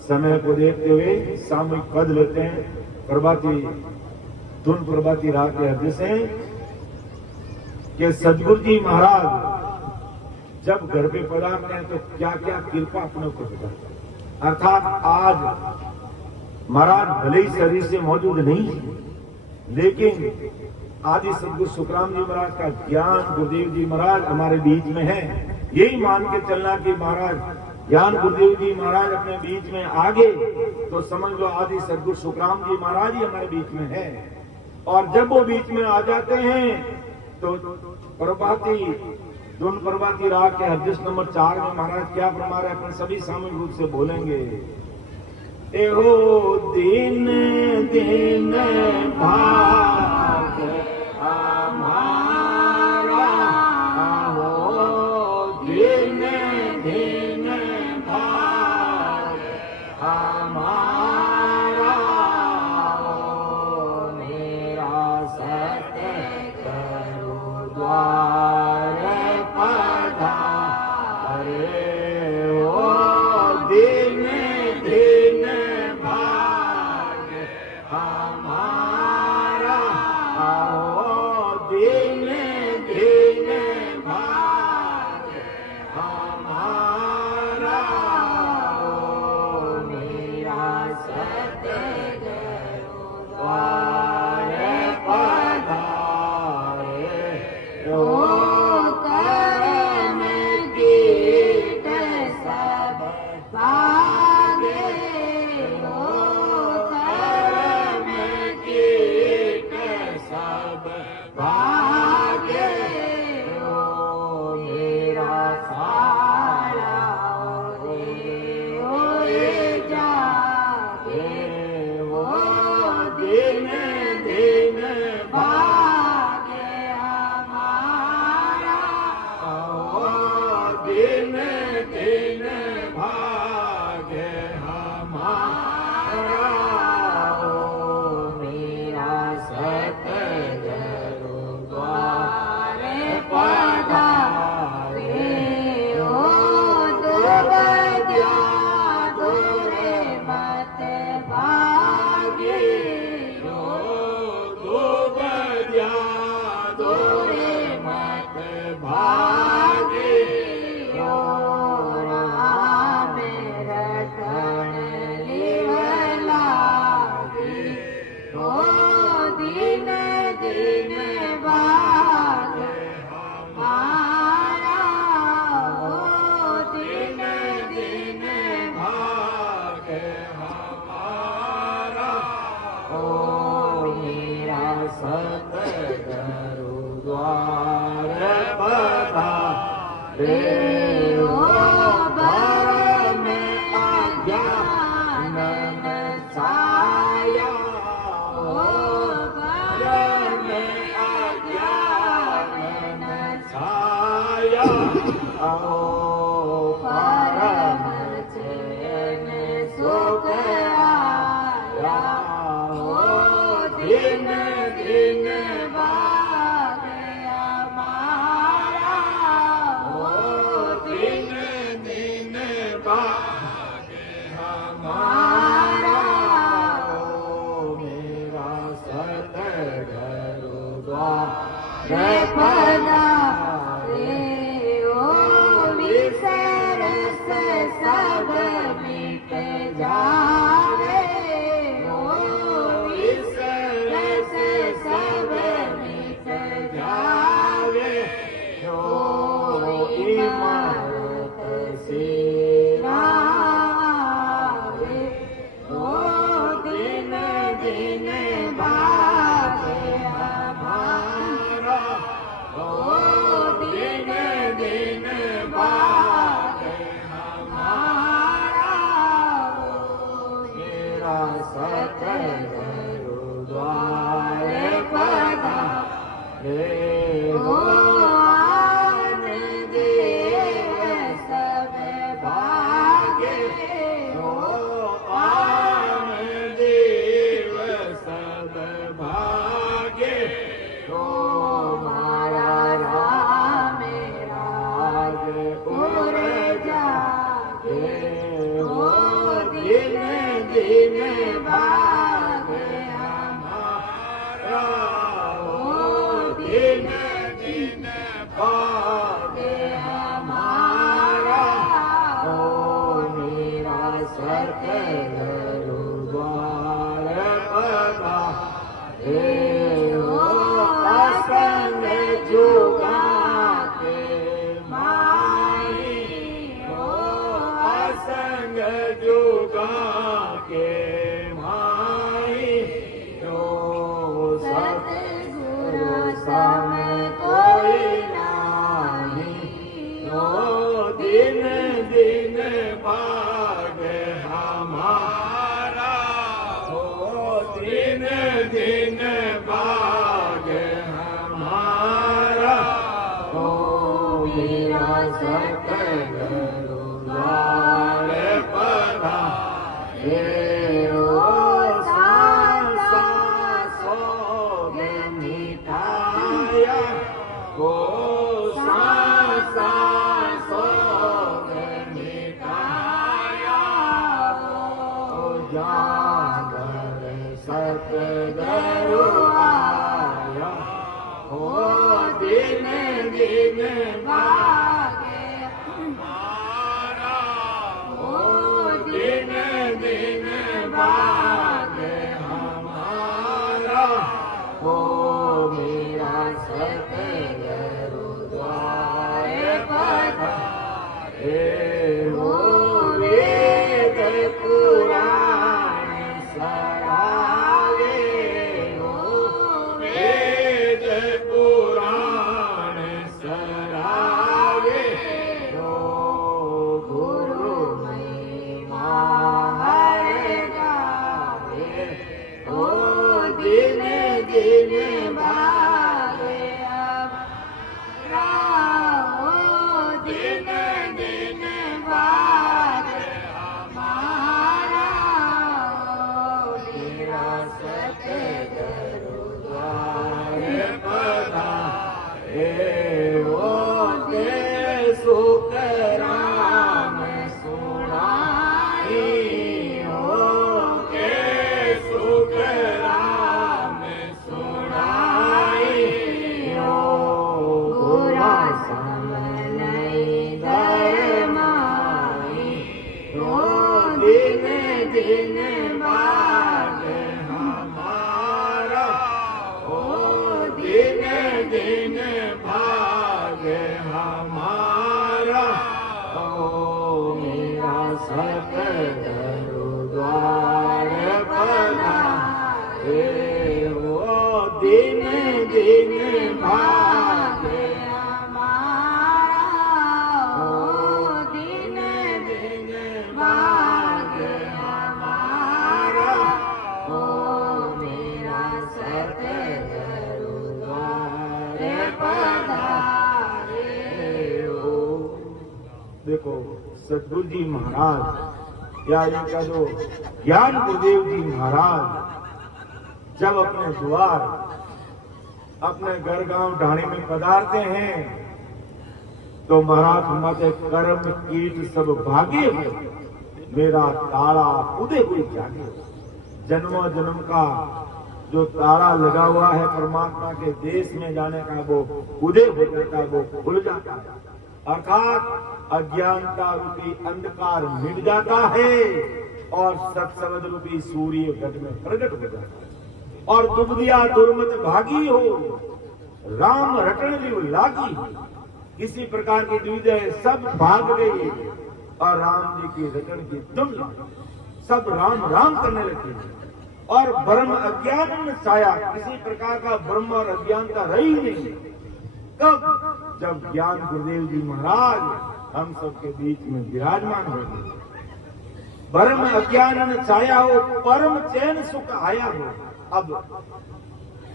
समय को देखते हुए सामूहिक पद लेते हैं। प्रभाती धुन प्रभाती राग के अर्थ से कि सदगुरु जी महाराज जब घर पे पधारते हैं तो क्या क्या कृपा अपने को होता है। अर्थात आज महाराज भले ही शरीर से मौजूद नहीं लेकिन आदि सदगुरु सुखराम जी महाराज का ज्ञान गुरुदेव जी महाराज हमारे बीच में है। यही मान के चलना कि महाराज ज्ञान गुरुदेव जी महाराज अपने बीच में आ गए तो समझ लो आदि सदगुरु सुखराम जी महाराज ही हमारे बीच में है। और जब वो बीच में आ जाते हैं तो प्रभाती धुन प्रभाती राग के हदीस नंबर 4 में महाराज क्या फरमा रहे अपन सभी सामूहिक रूप से बोलेंगे। एहो दिन दिन भाग हमारा हो दिन दिन भाग हमारा हो मेरा सत्य करो द्वार पधारे हो दिन दिन भाग हमारा हो दिन दिन भाग हमारा हो मेरा सत्य करो द्वार पधारे हो कर्म कीट सब भागे हो कर्म कीट सब भागे हो मेरा सारा हो जागे हो दिन दिन भागे हमारा हो दिन दिन भागे हमारा हो मेरा सत्य करो द्वार पधारे हो दुर्गया दूरे मत भागे हो दुर्गया दूरे मत भागे हो राम रटन लिव लागी हो दिन दिन भाग हमारा हो दिन दिन भाग हमारा हो मेरा सतगुरु द्वार पधारे हो भर में अज्ञान छाया हो भर में अज्ञान छाया हो परम चैन सुख आया हो दिन दिन भाग हमारा हो दिन दिन भाग हमारा हो मेरा सतगुरु द्वार पधारे हो विसर सब मिट जावे हो विसर सतगुरु द्वार पधारे हो असंग जुगा के माही हो असंग जुगा के माही हो सतगुरु सम कोई नाही हो दिन दिन भाग हमारा हो दिन दिन भाग हमारा हो मेरा सतगुरु द्वार पधारे हो सांसों में मिठाया हो सांसों में मिठाया हो जागर सतगुरु आया हो दिन दिन भागे हमारा हो दिन दिन भागे हमारा हो मेरा सतगुरु द्वार पधारे हो वेद पुराण सरावे हो वेद पुराण सरावे हो गुरु महिमा हर गावे हो दिन दिन भागे हमारा हो दिन दिन भागे हमारा हो मेरा सतगुरु द्वार पधारे हो के सुख राम सुनाई हो के सुख राम सुनाई हो गुरा समलई धर्माई हो दिन दिन भाग हमारा हो दिन दिन भाग हमारा हो मेरा सतगुरु द्वार पधारे हो दिन दिन भाग हमारा हो दिन दिन भाग हमारा हो मेरा सतगुरु द्वार पधारे हो। देखो सतगुरु जी महाराज या इनका जो ज्ञान गुरुदेव जी महाराज जब अपने द्वार अपने घर गांव ढाणी में पधारते हैं तो महाराज मत कर्म कीट सब भागे हो मेरा ताला उदय हुई जागे जन्मों जन्म का जो ताला लगा हुआ है परमात्मा के देश में जाने का वो उदय हो जाता है वो खुल जाता है अर्थात अज्ञानता रूपी अंधकार मिट जाता है और सत्संग रूपी सूर्य घट में प्रकट हो जाता है और दुबदिया दुर्मत भागी हो राम रटन जीव लागी किसी प्रकार की दुविधा सब भाग गई और राम जी की रटन की दुम लागी सब राम राम करने लगे और ब्रह्म अज्ञान में छाया किसी प्रकार का ब्रह्म और अज्ञानता रही नहीं कब जब ज्ञान गुरुदेव जी महाराज हम सबके बीच में विराजमान हो गए ब्रह्म अज्ञान में छाया हो परम चैन सुख आया हो अब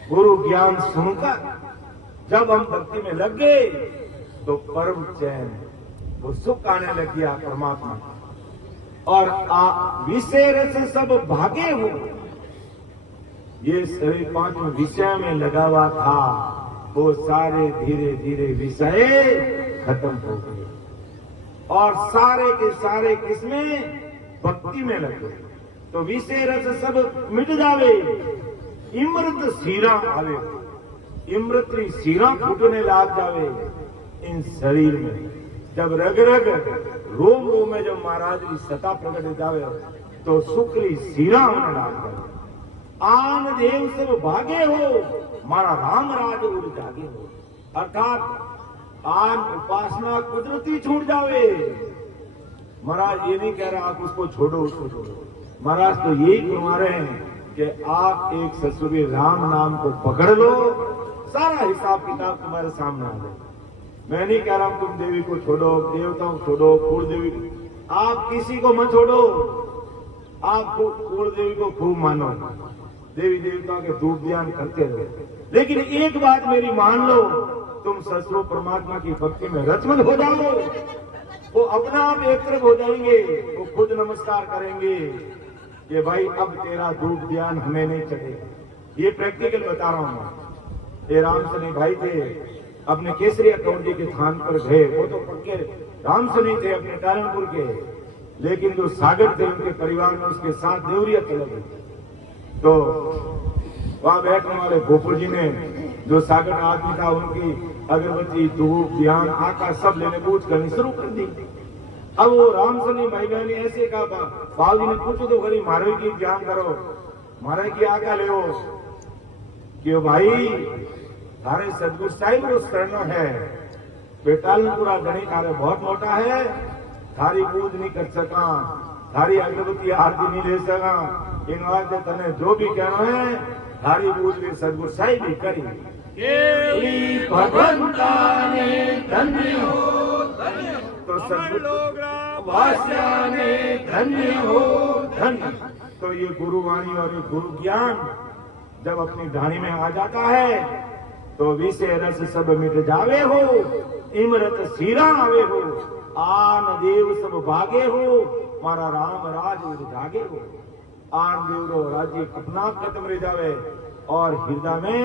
गुरु ज्ञान सुनकर जब हम भक्ति में लग गए तो परम चैन वो सुख आने लग गया परमात्मा और विषय रस सब भागे हो ये सभी पांच विषय में लगा हुआ था वो सारे धीरे धीरे विषय खत्म हो गए और सारे के सारे किसमें भक्ति में लगे तो विषय रस सब मिट जावे इमृत सीरा आवे इमृत सीरा फूटने लाग जावे इन शरीर में जब रग रग रोम रोम में जब महाराज की सत्ता प्रकट जावे तो शुक्री सीरा होने लागे। आन देव सब भागे हो, मारा राम राज उर जागे हो। अर्थात आन उपासना कुदरती छूट जावे। महाराज ये नहीं कह रहा आप उसको छोड़ो उसको छोड़ो, महाराज तो यही फरमा रहे हैं कि आप एक ससुरी राम नाम को पकड़ लो, सारा हिसाब किताब तुम्हारे सामने आ जाए। मैं नहीं कह रहा हूं तुम देवी को छोड़ो, देवताओं को छोड़ो, कुल देवी, आप किसी को मत छोड़ो, आप कुल देवी को खूब मानो, देवी देवताओं के धूप ध्यान करते रहो। लेकिन एक बात मेरी मान लो, तुम ससुरो परमात्मा की भक्ति में रचमत हो जाओ, वो अपना आप एक तरफ हो जाएंगे, वो खुद नमस्कार करेंगे कि भाई अब तेरा धूप ध्यान हमें नहीं चलेगा। ये प्रैक्टिकल बता रहा हूं। ये राम सनी भाई थे, अपने केसरी अकौंडी के थान पर गए, वो तो पक्के राम सनी थे अपने टारणपुर के, लेकिन जो सागर थे उनके परिवार में उसके साथ देवरिया चले गए। तो वहां बैठने वाले गोपुर जी ने, जो सागर आदमी था, उनकी अगरबत्ती धूप ध्यान आकाश सब लेने पूछ करनी शुरू कर दी। अब वो राम सनी भाई बहन ऐसे कहा, बाबू जी ने पूछो तो खरी मारे की ध्यान करो, मारे की आका ले कि भाई थारे सदगुरु साहिब वो शरण है, बेटालपुरा गणी थारे बहुत मोटा है, थारी पूज नहीं कर सका, थारी अगरबत्ती आरती नहीं ले सका, इन वास्ते तने जो भी कहना है थारी पूज भी सदगुरु साहिब ही करी। केवली भगवंता ने धन्य हो, तो सदगुरु वास्या ने धन्य हो, धन्य। तो ये गुरुवाणी और ये गुरु ज्ञान जब अपनी ढाणी में आ जाता है तो विषय रस सब मिट जावे हो, इमरत सीरा आवे हो, आन देव सब भागे हो, मारा राम राज उर जागे हो। आन देव रो राज्य अपना खत्म रह जावे और हृदय में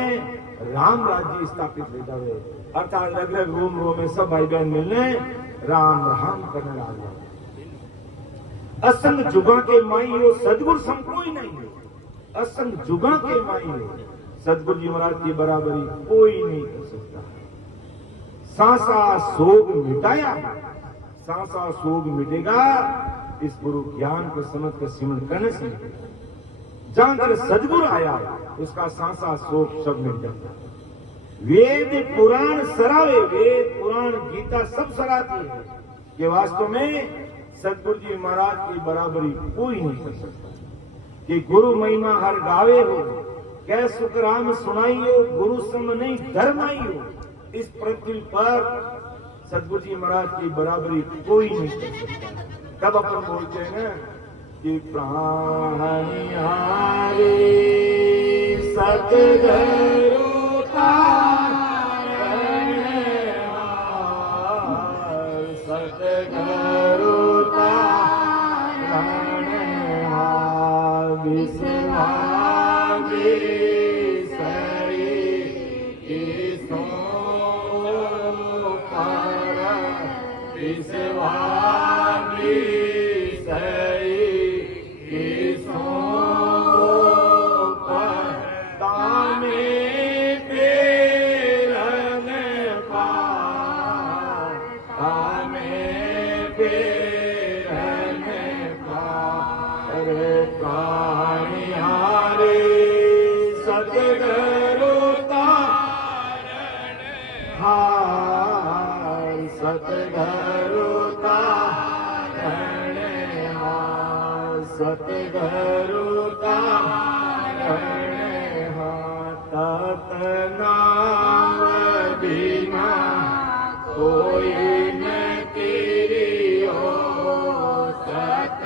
राम राज्य स्थापित रह जावे। अर्थात लग लग रोम रोम में सब भाई बहन मिलने राम राम करने लगा। असंग जुगा के माई हो, सदगुरु सम कोई नहीं हो। असंग जुगा के माई हो, सदगुरु जी महाराज की बराबरी कोई नहीं कर सकता। सांसा सोग मिटाया, सांसा सोग मिटेगा इस गुरु ज्ञान को समझ कर सिमरन करने से। जहां पर सदगुरु आया उसका सांसा सोग सब मिट जाता। वेद पुराण सरावे, वेद पुराण गीता सब सराती है कि वास्तव में सदगुरु जी महाराज की बराबरी कोई नहीं कर सकता। कि गुरु महिमा हर गावे हो, कै सुखराम सुनाइयो, गुरु सम नहीं धर्माई हो। इस पृथ्वी पर सदगुरु जी महाराज की बराबरी कोई नहीं कर सकता। तब अपन बोलते हैं ना कि प्राणिहारे सतगुरु सतगुरु सतगुरु तत नाम बिना कोई न तिरियो, सत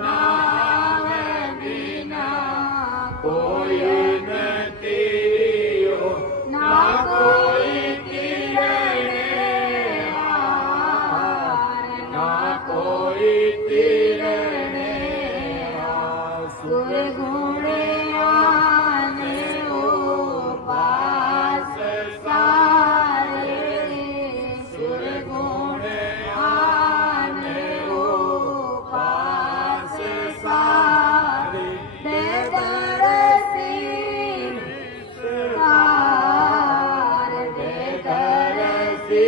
नाम बिना कोई न तिरियो, ना कोई तिरने ना कोई तिरने। सुर गुणे आने उपास सारे, सुर गुणे आने उपास सारे, बेदरसी विस्तार, बेदरसी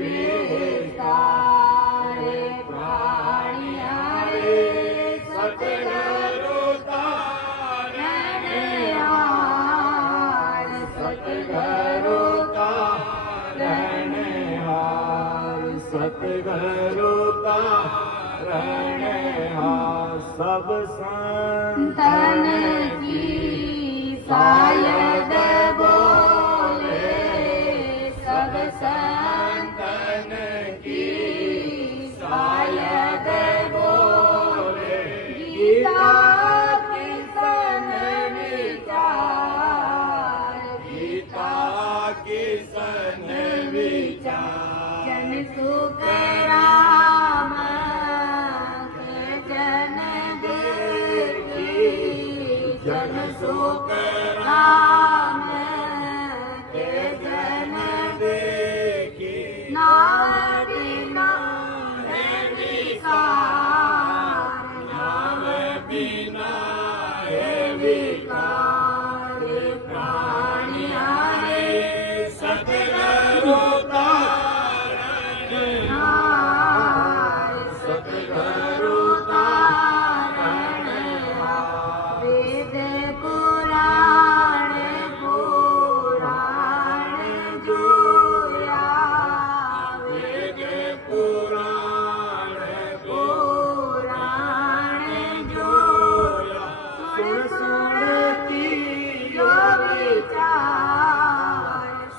विस्तार, प्राणिया तारण सब तन की शायद बोले सब संतन की शायद बोले गीता किसन विचार गीता किसन विचार जन सुख राम के जन देखी जन सुख राम के जन देखी नाम बिना है विकार नाम बिना है विकार प्राणी हरे सतगुरु सतगुरु तारण वेद पुराण पुराण जोया वेद पुराण पुराण जोया सुन सुनती जो विचार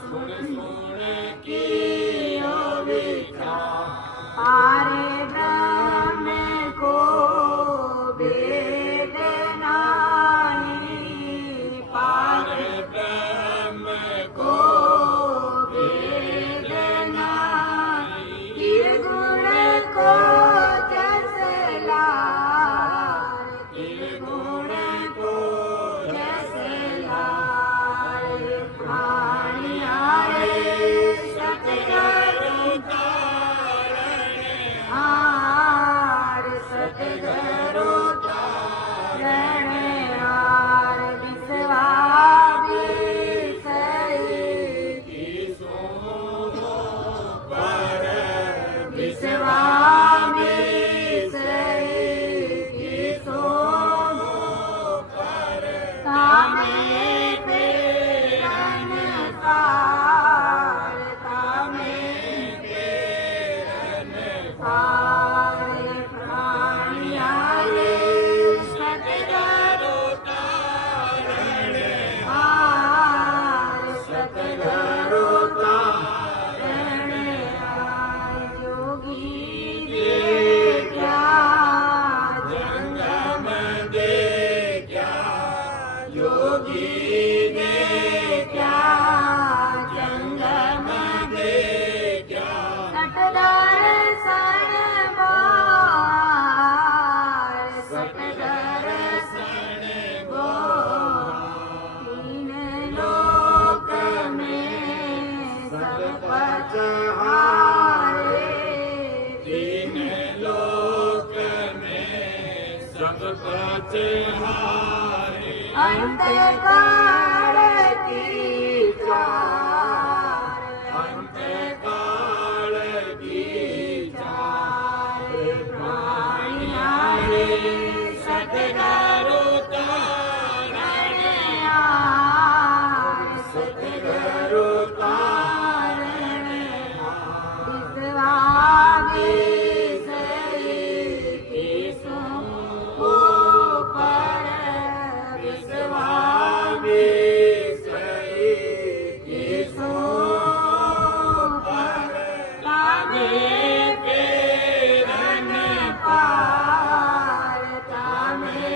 सुन सुन की यो विचार पारे ब्रह्म को वेद नाही पारे ब्रह्म को वेद नाही गुण को जैसे लाल गुण को जैसे लाल प्राणी हरे सतगुरु हार सतगुरु तारण हार विश्वामी सही पर विश्वामी सही सो तामे पेरन पार तामे पार प्राणी हरे सतगुरु हार सतगुरु तारण योगी देखा जंगम देखा योगी देखा जंगम देखा सटदार सनबार सटदार तीन लोक में सब पच हारे तीन लोक में सब पच हारे अंत काल की चार अंत काल की चार प्राणी हरे सतगुरु तारण हार सतगुरु तारण विश्वामी सही सो पर विश्वामी सही सो पर तामे पेरन पार तामे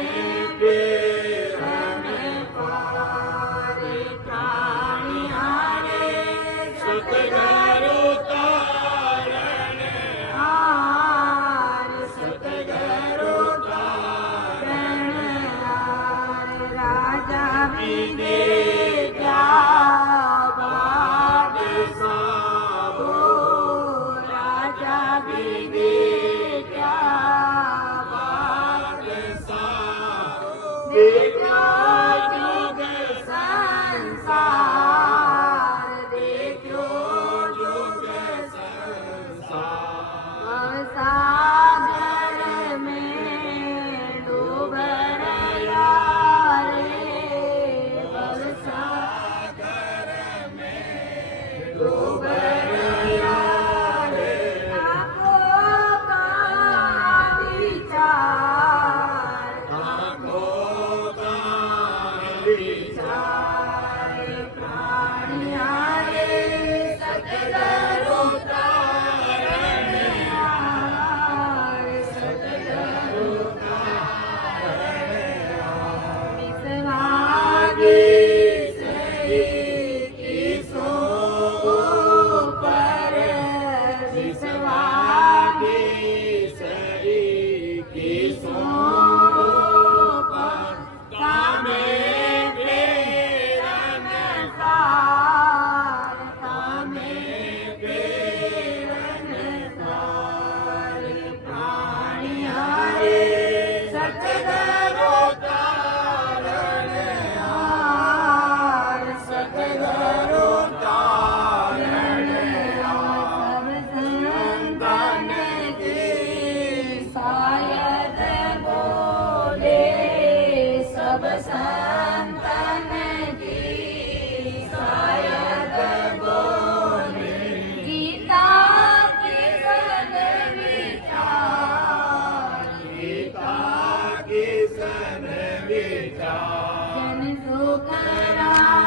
मन विचार जन सुख राम